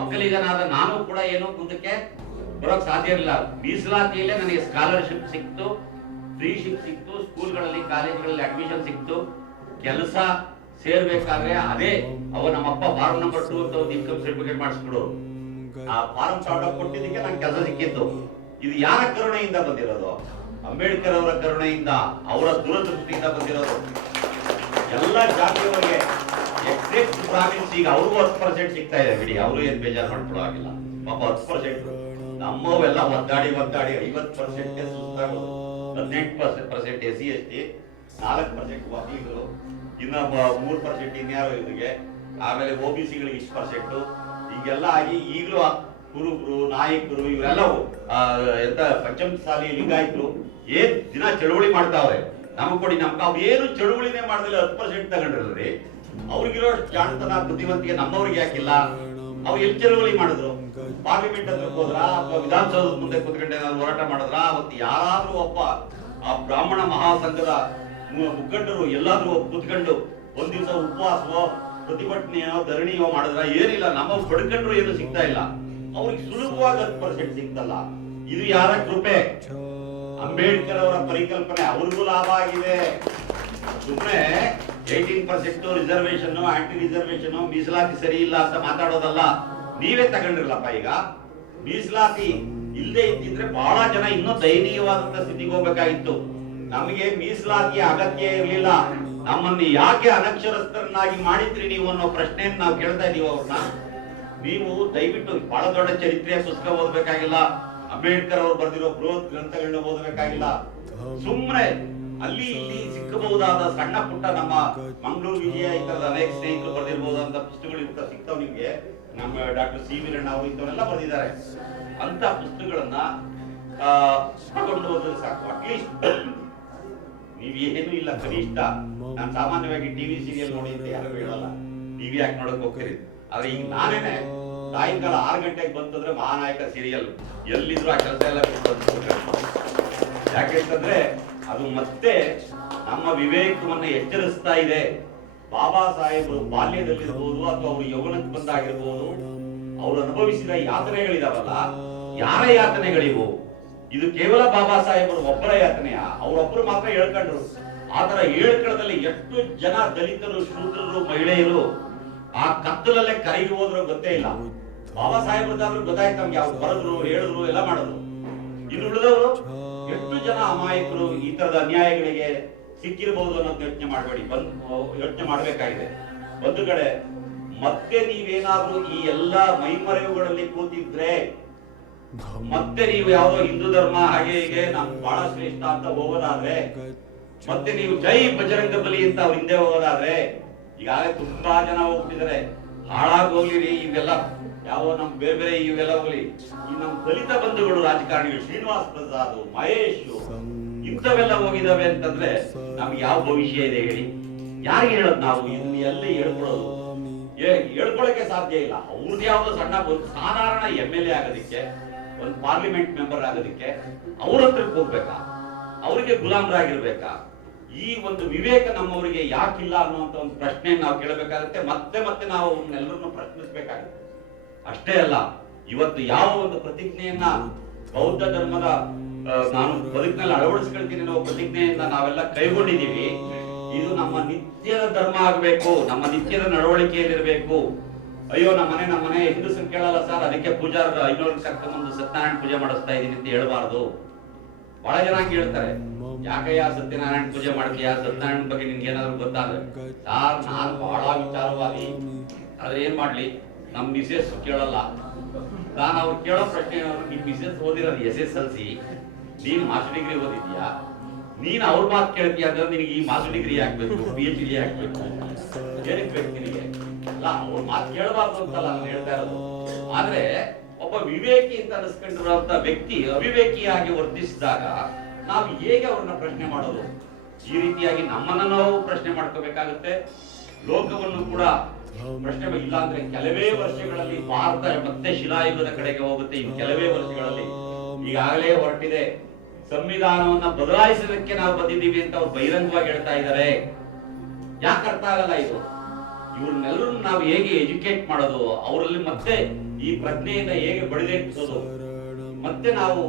ಒಕ್ಕಲಿಗನಾದ ನಾನು ಕೂಡ ಏನೋ ಮುಂದಕ್ಕೆ ಬರೋಕ್ ಸಾಧ್ಯ ಇರಲಿಲ್ಲ. ಮೀಸಲಾತಿಯಲ್ಲೇ ನನಗೆ ಸ್ಕಾಲರ್ಶಿಪ್ ಸಿಕ್ತು, ಫ್ರೀಶಿಪ್ ಸಿಕ್ತು, ಸ್ಕೂಲ್ಗಳಲ್ಲಿ ಕಾಲೇಜ್ಗಳಲ್ಲಿ ಅಡ್ಮಿಷನ್ ಸಿಕ್ತು, ಕೆಲಸ ಸೇರ್ಬೇಕಾದ್ರೆ ಅದೇ ನಮ್ಮಪ್ಪ ಫಾರ್ಮ್ ನಂಬರ್ 2 ಅಂತ ಒಂದು ಇನ್ಕಮ್ ಸರ್ಟಿಫಿಕೇಟ್ ಮಾಡಿಸ್ಬಿಡು. ಆ ಫಾರ್ಮ್ ಶಾರ್ಟ್ ಕೊಟ್ಟಿದ್ದಕ್ಕೆ ನಂಗೆ ಕೆಲಸ ಸಿಕ್ಕಿತ್ತು. ಇದು ಯಾರ ಕರುಣೆಯಿಂದ ಬಂದಿರೋದು? ಅಂಬೇಡ್ಕರ್ ಅವರ ಕರುಣೆಯಿಂದ, ಅವರ ದೂರದೃಷ್ಟಿಯಿಂದ ಬಂದಿರೋದು. ಎಲ್ಲ ಜಾತಿಯವರಿಗೆ ಎಕ್ಸೆಪ್ಟ್ ಬ್ರಾಹ್ಮಿನ್ಸ್ ಈಗ ಅವ್ರಿಗೂ 10% ಸಿಗ್ತಾ ಇದೆ. ಬಿಡಿ, ಅವರು ಏನ್ ಬೇಜಾರು ಮಾಡ್ಕೊಳ್ಳೋ ಆಗಿಲ್ಲ. ಪಾಪ 10%. ನಮ್ಮವೆಲ್ಲ ಒದ್ದಾಡಿ 50% ಸುಸ್ತಾಗೋದು. 18% SC ST, 4% ಒಕ್ಕಲಿಗರು, ಇನ್ನ 3% ಇನ್ಯಾರು ಇವರಿಗೆ, ಆಮೇಲೆ OBCಗಳಿಗೆ ಇಷ್ಟು %. ಹೀಗೆಲ್ಲ ಆಗಿ ಈಗಲೂ ಕುರುಬರು, ನಾಯಕರು ಇವರೆಲ್ಲವೂ ಎಂತ ಪಂಚಮಸಾಲಿ ಲಿಂಗಾಯತರು ಏನ್ ದಿನ ಚಳುವಳಿ ಮಾಡ್ತಾವ್ರೆ. ನಮಗ್ ಕೊಡಿ, ಅವ್ರು ಏನು ಚಳುವಳಿನೇ ಮಾಡಿದ್ರೆ 10% ತಗೊಂಡ್ರಲ್ರಿ. ಅವ್ರಿಗಿರೋ ಜಾಣತನ, ಬುದ್ಧಿವಂತಿಕೆ ನಮ್ಮವ್ರಿಗೆ ಯಾಕಿಲ್ಲ? ಅವ್ರು ಎಲ್ಲಿ ಚಳುವಳಿ ಮಾಡಿದ್ರು? ಪಾರ್ಲಿಮೆಂಟ್ ಹತ್ರ ಹೋದ್ರ ಅಥವಾ ವಿಧಾನಸೌಧದ ಮುಂದೆ ಕೂತ್ಕೊಂಡು ಏನಾದ್ರು ಹೋರಾಟ ಮಾಡಿದ್ರ? ಅವತ್ತು ಯಾರಾದ್ರೂ ಒಬ್ಬ ಆ ಬ್ರಾಹ್ಮಣ ಮಹಾಸಂಘದ ಮುಖಂಡರು ಎಲ್ಲಾದ್ರೂ ಕೂತ್ಕೊಂಡು ಒಂದ್ ದಿವಸ ಉಪವಾಸವೋ ಪ್ರತಿಭಟನೆಯೋ ಧರಣಿಯೋ ಮಾಡಿದ್ರ? ಏನಿಲ್ಲ. ನಮ್ಮ ಪಡ್ಕೊಂಡ್ರು ಏನು ಸಿಗ್ತಾ ಇಲ್ಲ. ಅವ್ರಿಗೆ ಸುಲಭವಾಗಿ 10% ಸಿಗ್ತಲ್ಲ. ಇದು ಯಾರ ಕೃಪೆ? ಅಂಬೇಡ್ಕರ್ ಅವರ ಪರಿಕಲ್ಪನೆ. ಅವ್ರಿಗೂ ಲಾಭ ಆಗಿದೆ. ಸುಮ್ಮನೆ 18% ರಿಸರ್ವೇಶನ್, ಆಂಟಿ ರಿಸರ್ವೇಶನ್, ಮೀಸಲಾತಿ ಸರಿ ಇಲ್ಲ ಅಂತ ಮಾತಾಡೋದಲ್ಲ. ನೀವೇ ತಗೊಂಡ್ರಲ್ಲಪ್ಪ. ಈಗ ಮೀಸಲಾತಿ ಇಲ್ಲದೆ ಇದ್ದಿದ್ರೆ ಬಹಳ ಜನ ಇನ್ನೂ ದಯನೀಯವಾದಂತ ಸ್ಥಿತಿಗೆ ಹೋಗ್ಬೇಕಾಗಿತ್ತು. ನಮಗೆ ಮೀಸಲಾತಿಯ ಅಗತ್ಯ ಇರಲಿಲ್ಲ. ನಮ್ಮನ್ನು ಯಾಕೆ ಅನಕ್ಷರಸ್ಥರನ್ನಾಗಿ ಮಾಡಿದ್ರಿ ನೀವು ಅನ್ನೋ ಪ್ರಶ್ನೆಯನ್ನು ನಾವು ಕೇಳ್ತಾ ಇದೀವಿ ಅವ್ರನ್ನ. ನೀವು ದಯವಿಟ್ಟು ಬಹಳ ದೊಡ್ಡ ಚರಿತ್ರೆಯ ಪುಸ್ತಕ ಓದಬೇಕಾಗಿಲ್ಲ. ಅಂಬೇಡ್ಕರ್ ಅವರು ಬರೆದಿರೋ ಬೃಹತ್ ಗ್ರಂಥಗಳನ್ನ ಓದಬೇಕಾಗಿಲ್ಲ. ಸುಮ್ಮನೆ ಅಲ್ಲಿ ಇಲ್ಲಿ ಸಿಕ್ಕಬಹುದಾದ ಸಣ್ಣ ಪುಟ್ಟ ನಮ್ಮ ಮಂಗಳೂರು ವಿಜಯ ಈ ತರದ ಅನೇಕ ಸ್ನೇಹಿತರು ಬರೆದಿರಬಹುದಾದಂತ ಪುಸ್ತಕಗಳು ಸಿಗ್ತಾವ್ ನಿಮ್ಗೆ. ನಮ್ಮ ಡಾಕ್ಟರ್ ಸಿ ವೀರಣ್ಣ ಅವರು ಇಂಥವರೆಲ್ಲ ಬರೆದಿದ್ದಾರೆ. ಅಂತ ಪುಸ್ತಕಗಳನ್ನ ತಗೊಂಡು ಹೋದ್ರೆ ಸಾಕು. ಅಟ್ಲೀಸ್ಟ್ ನೀವೇನು ಇಲ್ಲ, ಕನಿಷ್ಠ ನಾನು ಸಾಮಾನ್ಯವಾಗಿ ಟಿವಿ ಸೀರಿಯಲ್ ನೋಡಿ ಅಂತ ಯಾರು ಹೇಳಲ್ಲ. ಟಿವಿ ಯಾಕೆ ನೋಡಕ್ ಹೋಗ್ತೀರಿ? ಆದ್ರೆ ಈಗ ನಾನೇನೆ ಸಾಯಂಕಾಲ 6 ಗಂಟೆಗೆ ಬಂತಂದ್ರೆ ಮಹಾನಾಯಕ ಸೀರಿಯಲ್ ಎಲ್ಲಿದ್ರು ಆ ಕೆಲಸ ಎಲ್ಲ ಯಾಕೆಂತಂದ್ರೆ ಅದು ಮತ್ತೆ ನಮ್ಮ ವಿವೇಕವನ್ನ ಎಚ್ಚರಿಸ್ತಾ ಇದೆ. ಬಾಬಾ ಸಾಹೇಬರು ಬಾಲ್ಯದಲ್ಲಿರ್ಬೋದು ಅಥವಾ ಅವರು ಯೌವನಕ್ಕೆ ಬಂದಾಗಿರ್ಬೋದು, ಅವರು ಅನುಭವಿಸಿದ ಯಾತನೆಗಳಿದಾವಲ್ಲ, ಯಾರ ಯಾತನೆಗಳಿವು? ಇದು ಕೇವಲ ಬಾಬಾ ಸಾಹೇಬರು ಒಬ್ಬರ ಯಾತನೆಯ? ಅವರೊಬ್ಬರು ಮಾತ್ರ ಹೇಳ್ಕೊಂಡ್ರು. ಆತರ ಹೇಳ್ಕೊಳ್ಳದಲ್ಲಿ ಎಷ್ಟು ಜನ ದಲಿತರು, ಶೂದ್ರರು, ಮಹಿಳೆಯರು ಆ ಕತ್ತಲಲ್ಲೇ ಕರಗಿ ಹೋದ್ರು ಗೊತ್ತೇ ಇಲ್ಲ. ಬಾಬಾ ಸಾಹೇಬ್ರದಾದ್ರೂ ಗೊತ್ತಾಯ್ತು ನಮ್ಗೆ. ಅವ್ರು ಬರೆದ್ರು, ಹೇಳಿದ್ರು, ಎಲ್ಲ ಮಾಡಿದ್ರು. ಇನ್ನು ಉಳಿದವರು ಎಷ್ಟು ಜನ ಅಮಾಯಕರು ಈ ತರದ ಅನ್ಯಾಯಗಳಿಗೆ ಸಿಕ್ಕಿರಬಹುದು ಅನ್ನೋದು ಯೋಚನೆ ಮಾಡಬೇಡಿ. ಯೋಚನೆ ಮಾಡಬೇಕಾಗಿದೆ. ಒಂದು ಕಡೆ ಮತ್ತೆ ನೀವೇನಾದ್ರೂ ಈ ಎಲ್ಲಾ ಮೈಮರೆವುಗಳಲ್ಲಿ ಕೂತಿದ್ರೆ, ಮತ್ತೆ ನೀವು ಯಾವುದೋ ಹಿಂದೂ ಧರ್ಮ ಹಾಗೆ ಹೀಗೆ ನಮ್ ಬಹಳ ಶ್ರೇಷ್ಠ ಅಂತ ಹೋಗೋದಾದ್ರೆ, ಮತ್ತೆ ನೀವು ಜೈ ಬಜರಂಗ ಬಲಿ ಅಂತ ಅವ್ರ ಹಿಂದೆ ಹೋಗೋದಾದ್ರೆ, ಈಗಾಗಲೇ ತುಂಬಾ ಜನ ಹೋಗ್ತಿದ್ದಾರೆ. ಹಾಳಾಗೋಗ್ಲಿರಿ ಇವೆಲ್ಲ, ಯಾವ ನಮ್ ಬೇರೆ ಬೇರೆ ಇವೆಲ್ಲ ಹೋಗ್ಲಿ. ಈ ನಮ್ ದಲಿತ ಬಂಧುಗಳು ರಾಜಕಾರಣಿಗಳು, ಶ್ರೀನಿವಾಸ್ ಪ್ರಸಾದ್, ಮಹೇಶ್, ಇಂಥವೆಲ್ಲ ಹೋಗಿದಾವೆ ಅಂತಂದ್ರೆ ನಮ್ಗೆ ಯಾವ ಭವಿಷ್ಯ ಇದೆ ಹೇಳಿ? ಯಾರಿಗೆ ಹೇಳೋದು ನಾವು? ಇಲ್ಲಿ ಎಲ್ಲಿ ಹೇಳ್ಕೊಳ್ಳೋದು? ಹೇಳ್ಕೊಳಕ್ಕೆ ಸಾಧ್ಯ ಇಲ್ಲ. ಅವ್ರದ್ದು ಯಾವ್ದೋ ಸಣ್ಣ ಸಾಧಾರಣ MLA ಆಗೋದಿಕ್ಕೆ, ಒಂದು ಪಾರ್ಲಿಮೆಂಟ್ ಮೆಂಬರ್ ಆಗೋದಿಕ್ಕೆ ಅವ್ರ ಹತ್ರಕ್ಕೆ ಹೋಗ್ಬೇಕಾ? ಅವರಿಗೆ ಗುಲಾಮರಾಗಿರ್ಬೇಕಾ? ಈ ಒಂದು ವಿವೇಕ ನಮ್ಮವರಿಗೆ ಯಾಕಿಲ್ಲ ಅನ್ನುವಂತ ಒಂದು ಪ್ರಶ್ನೆಯನ್ನು ನಾವು ಕೇಳಬೇಕಾಗುತ್ತೆ. ಮತ್ತೆ ಮತ್ತೆ ನಾವು ಎಲ್ಲರನ್ನು ಪ್ರಶ್ನಿಸಬೇಕಾಗುತ್ತೆ. ಅಷ್ಟೇ ಅಲ್ಲ, ಇವತ್ತು ಯಾವ ಒಂದು ಪ್ರತಿಜ್ಞೆಯನ್ನ ಬೌದ್ಧ ಧರ್ಮದ ನಾನು ಬದುಕಿನಲ್ಲಿ ಅಳವಡಿಸ್ಕೊಳ್ತೀನಿ ಅನ್ನೋ ಪ್ರತಿಜ್ಞೆಯಿಂದ ನಾವೆಲ್ಲ ಕೈಗೊಂಡಿದ್ದೀವಿ. ಇದು ನಮ್ಮ ನಿತ್ಯದ ಧರ್ಮ ಆಗ್ಬೇಕು, ನಮ್ಮ ನಿತ್ಯದ ನಡವಳಿಕೆಯಲ್ಲಿರ್ಬೇಕು. ಅಯ್ಯೋ ನಮ್ಮನೆ ಹೆಂಗಸರು ಕೇಳಲ್ಲ ಸರ್, ಅದಕ್ಕೆ ಪೂಜಾರ 500 ಕರ್ಕೊಂಡ್ಬಂದು ಸತ್ಯನಾರಾಯಣ ಪೂಜೆ ಮಾಡಿಸ್ತಾ ಇದೀನಿ ಅಂತ ಹೇಳ್ಬಾರ್ದು. ಬಹಳ ಜನ ಕೇಳ್ತಾರೆ, ಯಾಕಯ್ಯ ಸತ್ಯನಾರಾಯಣ ಪೂಜೆ ಮಾಡ್ತೀಯ, ಸತ್ಯನಾರಾಯಣ ಬಗ್ಗೆ ನಿನ್ಗೆ ಏನಾದ್ರು ಗೊತ್ತಾದ್ರೆ? ನಾನು ಬಹಳ ವಿಚಾರವಾದಿ, ಆದ್ರೆ ಏನ್ ಮಾಡ್ಲಿ, ನಮ್ ಮಿಸೆಸ್ ಕೇಳಲ್ಲ. ನಾನು ಅವ್ರು ಕೇಳೋ ಪ್ರಶ್ನೆ, ನಿಮ್ ಮಿಸೆಸ್ ಓದಿರೋದು SSLC, ನೀನ್ ಮಾಸ್ಟರ್ ಡಿಗ್ರಿ ಓದಿದ್ಯಾ, ನೀನ್ ಅವ್ರ ಮಾತು ಕೇಳ್ತೀಯ ಅಂದ್ರೆ ನಿನಗೆ ಈ ಮಾಸ್ಟರ್ ಡಿಗ್ರಿ ಹಾಕ್ಬೇಕು, PhD ಹಾಕ್ಬೇಕು, ಏನಕ್ಕೆ ಬೇಕು ನಿನಗೆ? ಅಲ್ಲ, ಅವ್ರ ಮಾತು ಕೇಳಬಾರ್ದು ಅಂತಲ್ಲ ನಾನು ಹೇಳ್ತಾ ಇರೋದು. ಆದ್ರೆ ಒಬ್ಬ ವಿವೇಕಿ ಅಂತ ಅನಿಸ್ಕೊಂಡಿರುವಂತ ವ್ಯಕ್ತಿ ಅವಿವೇಕಿಯಾಗಿ ವರ್ತಿಸಿದಾಗ ನಾವು ಹೇಗೆ ಅವ್ರನ್ನ ಪ್ರಶ್ನೆ ಮಾಡೋದು? ಈ ರೀತಿಯಾಗಿ ನಮ್ಮನ್ನ ನಾವು ಪ್ರಶ್ನೆ ಮಾಡ್ಕೋಬೇಕಾಗುತ್ತೆ, ಲೋಕವನ್ನು ಕೂಡ ಪ್ರಶ್ನೆ. ಇಲ್ಲ ಅಂದ್ರೆ ಕೆಲವೇ ವರ್ಷಗಳಲ್ಲಿ ಭಾರತ ಮತ್ತೆ ಶಿಲಾಯುಗದ ಕಡೆಗೆ ಹೋಗುತ್ತೆ. ಇನ್ನು ಕೆಲವೇ ವರ್ಷಗಳಲ್ಲಿ ಈಗಾಗಲೇ ಹೊರಟಿದೆ, ಸಂವಿಧಾನವನ್ನ ಬದಲಾಯಿಸೋದಕ್ಕೆ ನಾವು ಬಂದಿದ್ದೀವಿ ಅಂತ ಅವ್ರು ಬಹಿರಂಗವಾಗಿ ಹೇಳ್ತಾ ಇದ್ದಾರೆ. ಯಾಕೆ ಅರ್ಥ ಆಗಲ್ಲ ಇದು? ಇವ್ರನ್ನೆಲ್ಲರೂ ನಾವು ಹೇಗೆ ಎಜುಕೇಟ್ ಮಾಡೋದು, ಅವರಲ್ಲಿ ಮತ್ತೆ ಈ ಪ್ರಜ್ಞೆಯಿಂದ ಹೇಗೆ ಬಡಿದೆಟ್ಟಿಸೋದು? ಮತ್ತೆ ನಾವು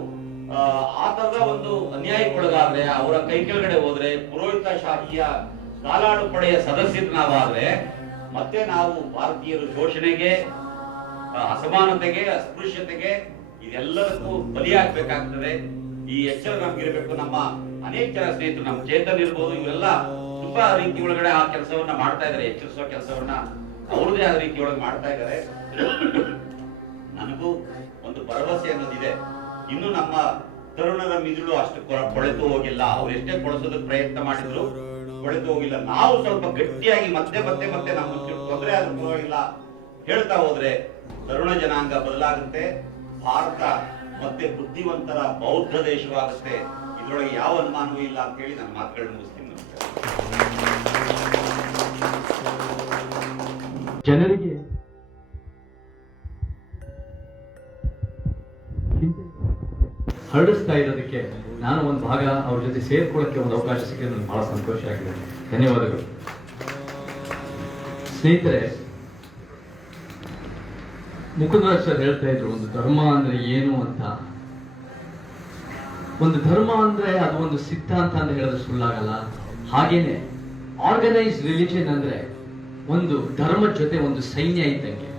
ಆ ತರದ ಒಂದು ಅನ್ಯಾಯಕ್ಕೊಳಗಾದ್ರೆ, ಅವರ ಕೈ ಕೆಳಗಡೆ ಹೋದ್ರೆ, ಪುರೋಹಿತ ಶಾಹಿಯ ಕಾಲಾಡು ಪಡೆಯ ಸದಸ್ಯರು ನಾವಾದ್ರೆ ಮತ್ತೆ ನಾವು ಭಾರತೀಯರು ಶೋಷಣೆಗೆ, ಅಸಮಾನತೆಗೆ, ಅಸ್ಪೃಶ್ಯತೆಗೆ ಇದೆಲ್ಲದಕ್ಕೂ ಬಲಿಯಾಗಬೇಕಾಗ್ತದೆ. ಈ ಎಚ್ಚರ ನಮ್ಗಿರ್ಬೇಕು. ನಮ್ಮ ಅನೇಕ ಜನ ಸ್ನೇಹಿತರು, ನಮ್ಮ ಚೇತನ್ ಇರ್ಬೋದು, ಇವರೆಲ್ಲ ತುಂಬಾ ರೀತಿ ಒಳಗಡೆ ಆ ಕೆಲಸವನ್ನ ಮಾಡ್ತಾ ಇದ್ದಾರೆ, ಎಚ್ಚರಿಸುವ ಕೆಲಸವನ್ನ ಅವ್ರದೇ ಆದ ರೀತಿ ಒಳಗೆ ಮಾಡ್ತಾ ಇದ್ದಾರೆ. ನನಗೂ ಒಂದು ಭರವಸೆ ಅನ್ನೋದಿದೆ, ಇನ್ನು ನಮ್ಮ ತರುಣರ ಮಿದುಳು ಅಷ್ಟು ಕೊಳೆತು ಹೋಗಿಲ್ಲ. ಅವ್ರು ಎಷ್ಟೇ ಕೊಳಿಸೋದಕ್ಕೆ ಪ್ರಯತ್ನ ಮಾಡಿದ್ರು ಕೊಳೆತು ಹೋಗಿಲ್ಲ. ನಾವು ಸ್ವಲ್ಪ ಗಟ್ಟಿಯಾಗಿ ಮತ್ತೆ ಮತ್ತೆ ಮತ್ತೆ ನಮ್ಮ ತೊಂದರೆ ಆದ್ರೂ ಪರವಾಗಿಲ್ಲ ಹೇಳ್ತಾ ಹೋದ್ರೆ ತರುಣ ಜನಾಂಗ ಬದಲಾಗುತ್ತೆ. ಭಾರತ ಮತ್ತೆ ಬುದ್ಧಿವಂತರ ಬೌದ್ಧ ದೇಶವಾಗುತ್ತೆ. ಇದ್ರೊಳಗೆ ಯಾವ ಅನುಮಾನವೂ ಇಲ್ಲ ಅಂತ ಹೇಳಿ ನನ್ನ ಮಾತುಗಳನ್ನ ಮುಗಿಸ್ತೀನಿ. ಜನರಿಗೆ ಹರಡಿಸ್ತಾ ಇರೋದಕ್ಕೆ ನಾನು ಒಂದು ಭಾಗ ಅವ್ರ ಜೊತೆ ಸೇರ್ಕೊಳ್ಳೋಕ್ಕೆ ಒಂದು ಅವಕಾಶ ಸಿಕ್ಕಿದ್ರೆ ನನಗೆ ಬಹಳ ಸಂತೋಷ ಆಗಿದೆ. ಧನ್ಯವಾದಗಳು ಸ್ನೇಹಿತರೆ. ಮುಕುಂದರಾಜ್ ಸರ್ ಹೇಳ್ತಾ ಇದ್ರು, ಒಂದು ಧರ್ಮ ಅಂದ್ರೆ ಏನು ಅಂತ. ಒಂದು ಧರ್ಮ ಅಂದ್ರೆ ಅದು ಒಂದು ಸಿದ್ಧಾಂತ ಅಂತ ಹೇಳಿದ್ರೆ ಸುಳ್ಳಾಗಲ್ಲ. ಹಾಗೇನೆ ಆರ್ಗನೈಸ್ಡ್ ರಿಲಿಜನ್ ಅಂದ್ರೆ ಒಂದು ಧರ್ಮದ ಜೊತೆ ಒಂದು ಸೈನ್ಯ ಇದ್ದಂಗೆ.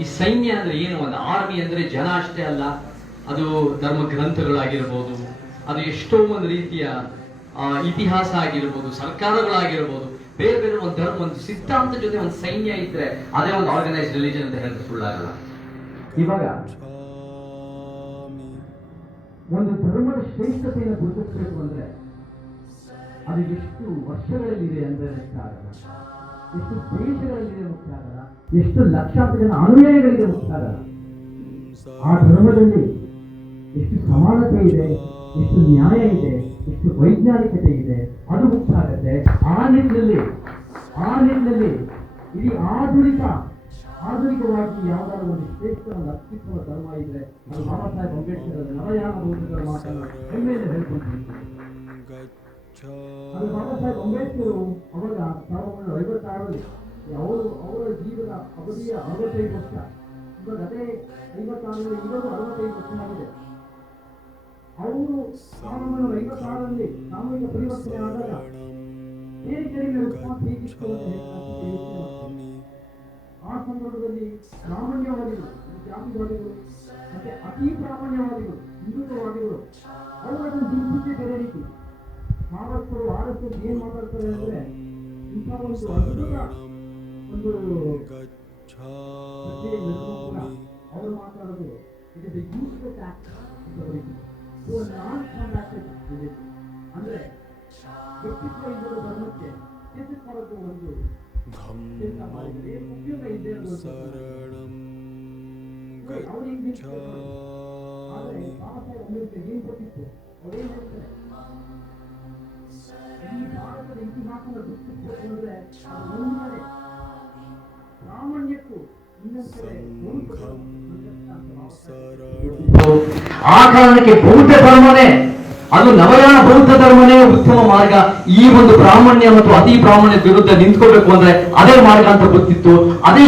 ಈ ಸೈನ್ಯ ಅಂದ್ರೆ ಏನು? ಒಂದು ಆರ್ಮಿ ಅಂದ್ರೆ ಜನ ಅಷ್ಟೇ ಅಲ್ಲ, ಅದು ಧರ್ಮ ಗ್ರಂಥಗಳಾಗಿರ್ಬೋದು, ಅದು ಎಷ್ಟೋ ಒಂದು ರೀತಿಯ ಇತಿಹಾಸ ಆಗಿರ್ಬೋದು, ಸರ್ಕಾರಗಳಾಗಿರ್ಬೋದು, ಬೇರೆ ಬೇರೆ ಒಂದು ಧರ್ಮ, ಒಂದು ಸಿದ್ಧಾಂತ ಜೊತೆ ಒಂದು ಸೈನ್ಯ ಇದ್ರೆ ಅದೇ ಒಂದು ಆರ್ಗನೈಸ್ಡ್ ರಿಲಿಜನ್ ಅಂತ ಹೇಳಿದ್ರೆ ಸುಳ್ಳಾಗಲ್ಲ. ಇವಾಗ ಒಂದು ಧರ್ಮದ ಶ್ರೇಷ್ಠತೆಯನ್ನು ಗುರುತಿಸಬೇಕು ಅಂದ್ರೆ ಅದು ಎಷ್ಟು ವರ್ಷಗಳಲ್ಲಿದೆ ಅಂದ್ರೆ ಮುಖ್ಯ ಆಗಲ್ಲ, ಎಷ್ಟು ದೇಶಗಳಲ್ಲಿದೆ ಮುಖ್ಯ ಆಗಲ್ಲ, ಎಷ್ಟು ಲಕ್ಷಾಂತರ ಜನ ಅನುಯಾಯಿಗಳಿಗೆ ಮುಖ್ಯ ಆಗಲ್ಲ. ಆ ಧರ್ಮದಲ್ಲಿ ಎಷ್ಟು ಸಮಾನತೆ ಇದೆ, ಎಷ್ಟು ನ್ಯಾಯ ಇದೆ, ಎಷ್ಟು ವೈಜ್ಞಾನಿಕತೆ ಇದೆ, ಅದು ಮುಖ್ಯ ಆಗುತ್ತೆ. ಆ ನಿಟ್ಟಿನಲ್ಲಿ ಇಡೀ ಆಧುನಿಕವಾಗಿ ಯಾವ್ದಾದ್ರು ಒಂದು ಶ್ರೇಷ್ಠ ಒಂದು ಅಸ್ತಿತ್ವ ಧರ್ಮ ಇದ್ರೆ ಅದು ಬಾಬಾ ಸಾಹೇಬ್ ಅಂಬೇಡ್ಕರ್ ನವಯಾನ ಬೌದ್ಧಗಳ ಮಾತನ್ನು ಹೆಮ್ಮೆಯಿಂದ ಹೇಳ್ಕೊಂಡ್ರು. ಅದು ಬಾಬಾ ಸಾಹೇಬ್ ಅಂಬೇಡ್ಕರ್ ಅವಾಗ 1956ರಲ್ಲಿ ಅವರ ಜೀವನ ಅವಧಿಯ 65 ವರ್ಷ. ಇವಾಗ ಅದೇ 56 ಇವಾಗ 65 ವರ್ಷ ಆಗಿದೆ. ಅವರು 1956ರಲ್ಲಿ ಸಾಮೂಹಿಕ ಪರಿವರ್ತನೆ ಆದಾಗ ಬೇರೆ ಕಡೆಗೆ ಉತ್ಪಾದ ಹೇಗಿತ್ತು ಅಂತ ಆ ಸಂದರ್ಭದಲ್ಲಿ ಪ್ರಾಮಾಣ್ಯವಾದಿಗಳು, ಜಾತಿವಾದಿಗಳು ಮತ್ತೆ ಅತಿ ಪ್ರಾಮಾಣ್ಯವಾದಿಗಳು, ಹಿಂದುತ್ವವಾದಿಗಳು ಅವರನ್ನು ಹಿಂಸೆ ಬೇರೆ ರೀತಿ ಮಾವತ್ತರು RSS ಏನ್ ಮಾತಾಡ್ತಾರೆ ಅಂದ್ರೆ ಇಂಥ ಒಂದು ಅದ್ಭುತ ಒಂದು ಅವರು ಮಾತಾಡೋದು ಇಟ್ ಇಸ್ ಯೂಸ್ಲೆಸ್ ಆಕ್ಟ್ ಅಂತ ಬರೀತಾರೆ. ಅಂದ್ರೆ ವ್ಯಕ್ತಿತ್ವ ಇದ್ದರೂ ಧರ್ಮಕ್ಕೆ ಮಾಡೋದು ಒಂದು ಉಪಯೋಗ ಇದೆ ಅವ್ರಿಗೆ. ಆದ್ರೆ ಬಾಬಾ ಸಾಹೇಬ್ ಅಂಬೇಡ್ಕರ್ ಏನ್ ಗೊತ್ತಿತ್ತು? ಅವ್ರೇನ್ ಹೇಳ್ತಾರೆ, ಈ ಭಾರತದ ಇತಿಹಾಸದ ಗುರುತಿಸಬೇಕು ಅಂದ್ರೆ ಒಂದೇ ಪ್ರಾಮಾಣ್ಯಕ್ಕೂ ಆ ಕಾರಣಕ್ಕೆ ಬೌದ್ಧ ಧರ್ಮನೇ, ಅದು ನವಯಾನ ಬೌದ್ಧ ಧರ್ಮನೇ ಉತ್ತಮ ಮಾರ್ಗ. ಈ ಒಂದು ಪ್ರಾಮಾಣ್ಯ ಮತ್ತು ಅತಿ ಪ್ರಾಮಾಣ್ಯ ವಿರುದ್ಧ ನಿಂತ್ಕೋಬೇಕು ಅಂದ್ರೆ ಅದೇ ಮಾರ್ಗ ಅಂತ ಗೊತ್ತಿತ್ತು. ಅದೇ